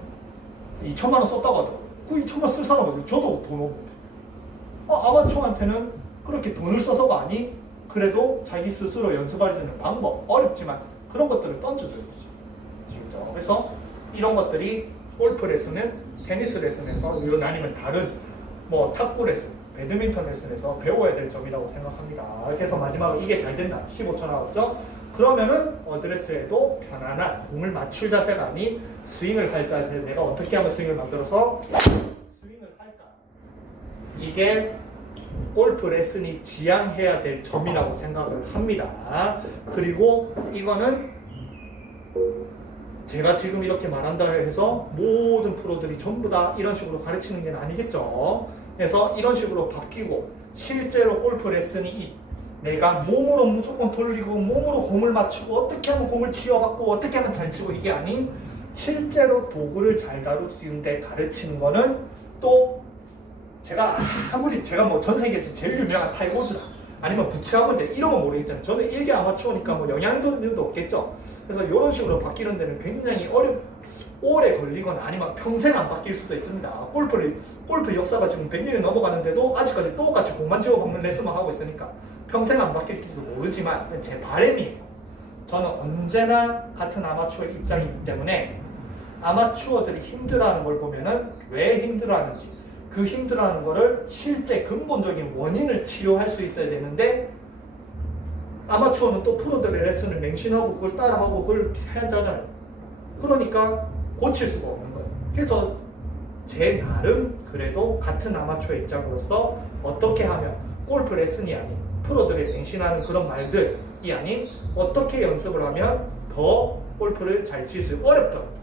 2천만 원 썼다고 하더라고요. 그 2천만 원 쓸 사람 어디? 저도 돈 없는데. 아마추어한테는 그렇게 돈을 써서가 아니, 그래도 자기 스스로 연습하려는 방법, 어렵지만 그런 것들을 던져줘야 되죠. 그래서 이런 것들이 골프 레슨은 테니스 레슨에서 아니면 다른 뭐 탁구 레슨, 배드민턴 레슨에서 배워야 될 점이라고 생각합니다. 이렇게 해서 마지막으로 이게 잘 된다. 15초 나왔죠? 그러면은 어드레스에도 편안한 공을 맞출 자세가 아닌 스윙을 할 자세, 내가 어떻게 하면 스윙을 만들어서 스윙을 할까? 이게 골프 레슨이 지향해야 될 점이라고 생각을 합니다. 그리고 이거는 제가 지금 이렇게 말한다 해서 모든 프로들이 전부 다 이런 식으로 가르치는 게 아니겠죠. 그래서 이런 식으로 바뀌고 실제로 골프 레슨이 내가 몸으로 무조건 돌리고 몸으로 공을 맞추고 어떻게 하면 공을 튀어받고 어떻게 하면 잘 치고 이게 아닌 실제로 도구를 잘 다루는데 가르치는 거는 또 제가 아무리 제가 뭐 전 세계에서 제일 유명한 타이거즈다 아니면 부츠아머드 이런 건 모르겠잖아요. 저는 일개 아마추어니까 뭐 영향도 없겠죠. 그래서 이런 식으로 바뀌는 데는 굉장히 오래 걸리거나 아니면 평생 안 바뀔 수도 있습니다. 골프 역사가 지금 100년이 넘어가는데도 아직까지 똑같이 공만 집어먹는 레슨만 하고 있으니까 평생 안 바뀔지도 모르지만 제 바람이에요. 저는 언제나 같은 아마추어의 입장이기 때문에 아마추어들이 힘들어하는 걸 보면은 왜 힘들어하는지 그 힘들어하는 거를 실제 근본적인 원인을 치료할 수 있어야 되는데 아마추어는 또 프로들의 레슨을 맹신하고 그걸 따라하고 그걸 해야 하잖아요. 그러니까 고칠 수가 없는 거예요. 그래서 제 나름 그래도 같은 아마추어 입장으로서 어떻게 하면 골프 레슨이 아닌 프로들이 맹신하는 그런 말들이 아닌 어떻게 연습을 하면 더 골프를 잘 칠 수 어렵더라도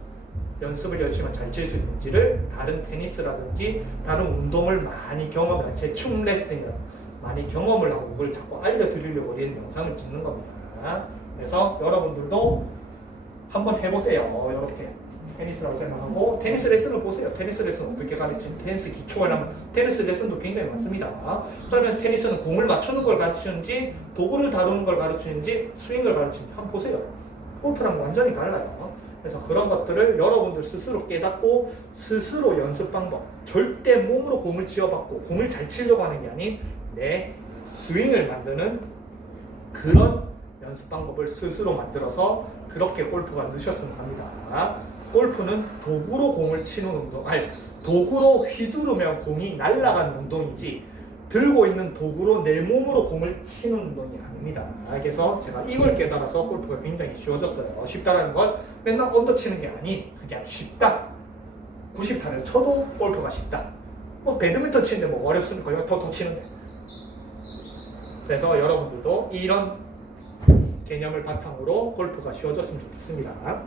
연습을 열심히 잘 칠 수 있는지를 다른 테니스라든지 다른 운동을 많이 경험한 제춤 레슨이나 많이 경험을 하고 그걸 자꾸 알려드리려고 이런 영상을 찍는 겁니다. 그래서 여러분들도 한번 해보세요. 이렇게 테니스라고 생각하고 테니스 레슨을 보세요. 테니스 레슨 어떻게 가르치는 테니스 기초라면 테니스 레슨도 굉장히 많습니다. 그러면 테니스는 공을 맞추는 걸 가르치는지 도구를 다루는 걸 가르치는지 스윙을 가르치는지 한번 보세요. 골프랑 완전히 달라요. 그래서 그런 것들을 여러분들 스스로 깨닫고 스스로 연습 방법 절대 몸으로 공을 쥐어받고 공을 잘 치려고 하는 게 아닌 내 스윙을 만드는 그런 연습 방법을 스스로 만들어서 그렇게 골프가 느셨으면 합니다. 골프는 도구로 공을 치는 운동, 아니 도구로 휘두르면 공이 날아가는 운동이지 들고 있는 도구로 내 몸으로 공을 치는 운동이 아닙니다. 그래서 제가 이걸 깨달아서 골프가 굉장히 쉬워졌어요. 쉽다라는 건 맨날 언더 치는 게 아닌 그냥 쉽다. 90타를 쳐도 골프가 쉽다. 뭐 배드민턴 치는데 뭐 어렵습니까? 더 치는데. 그래서 여러분들도 이런 개념을 바탕으로 골프가 쉬워졌으면 좋겠습니다.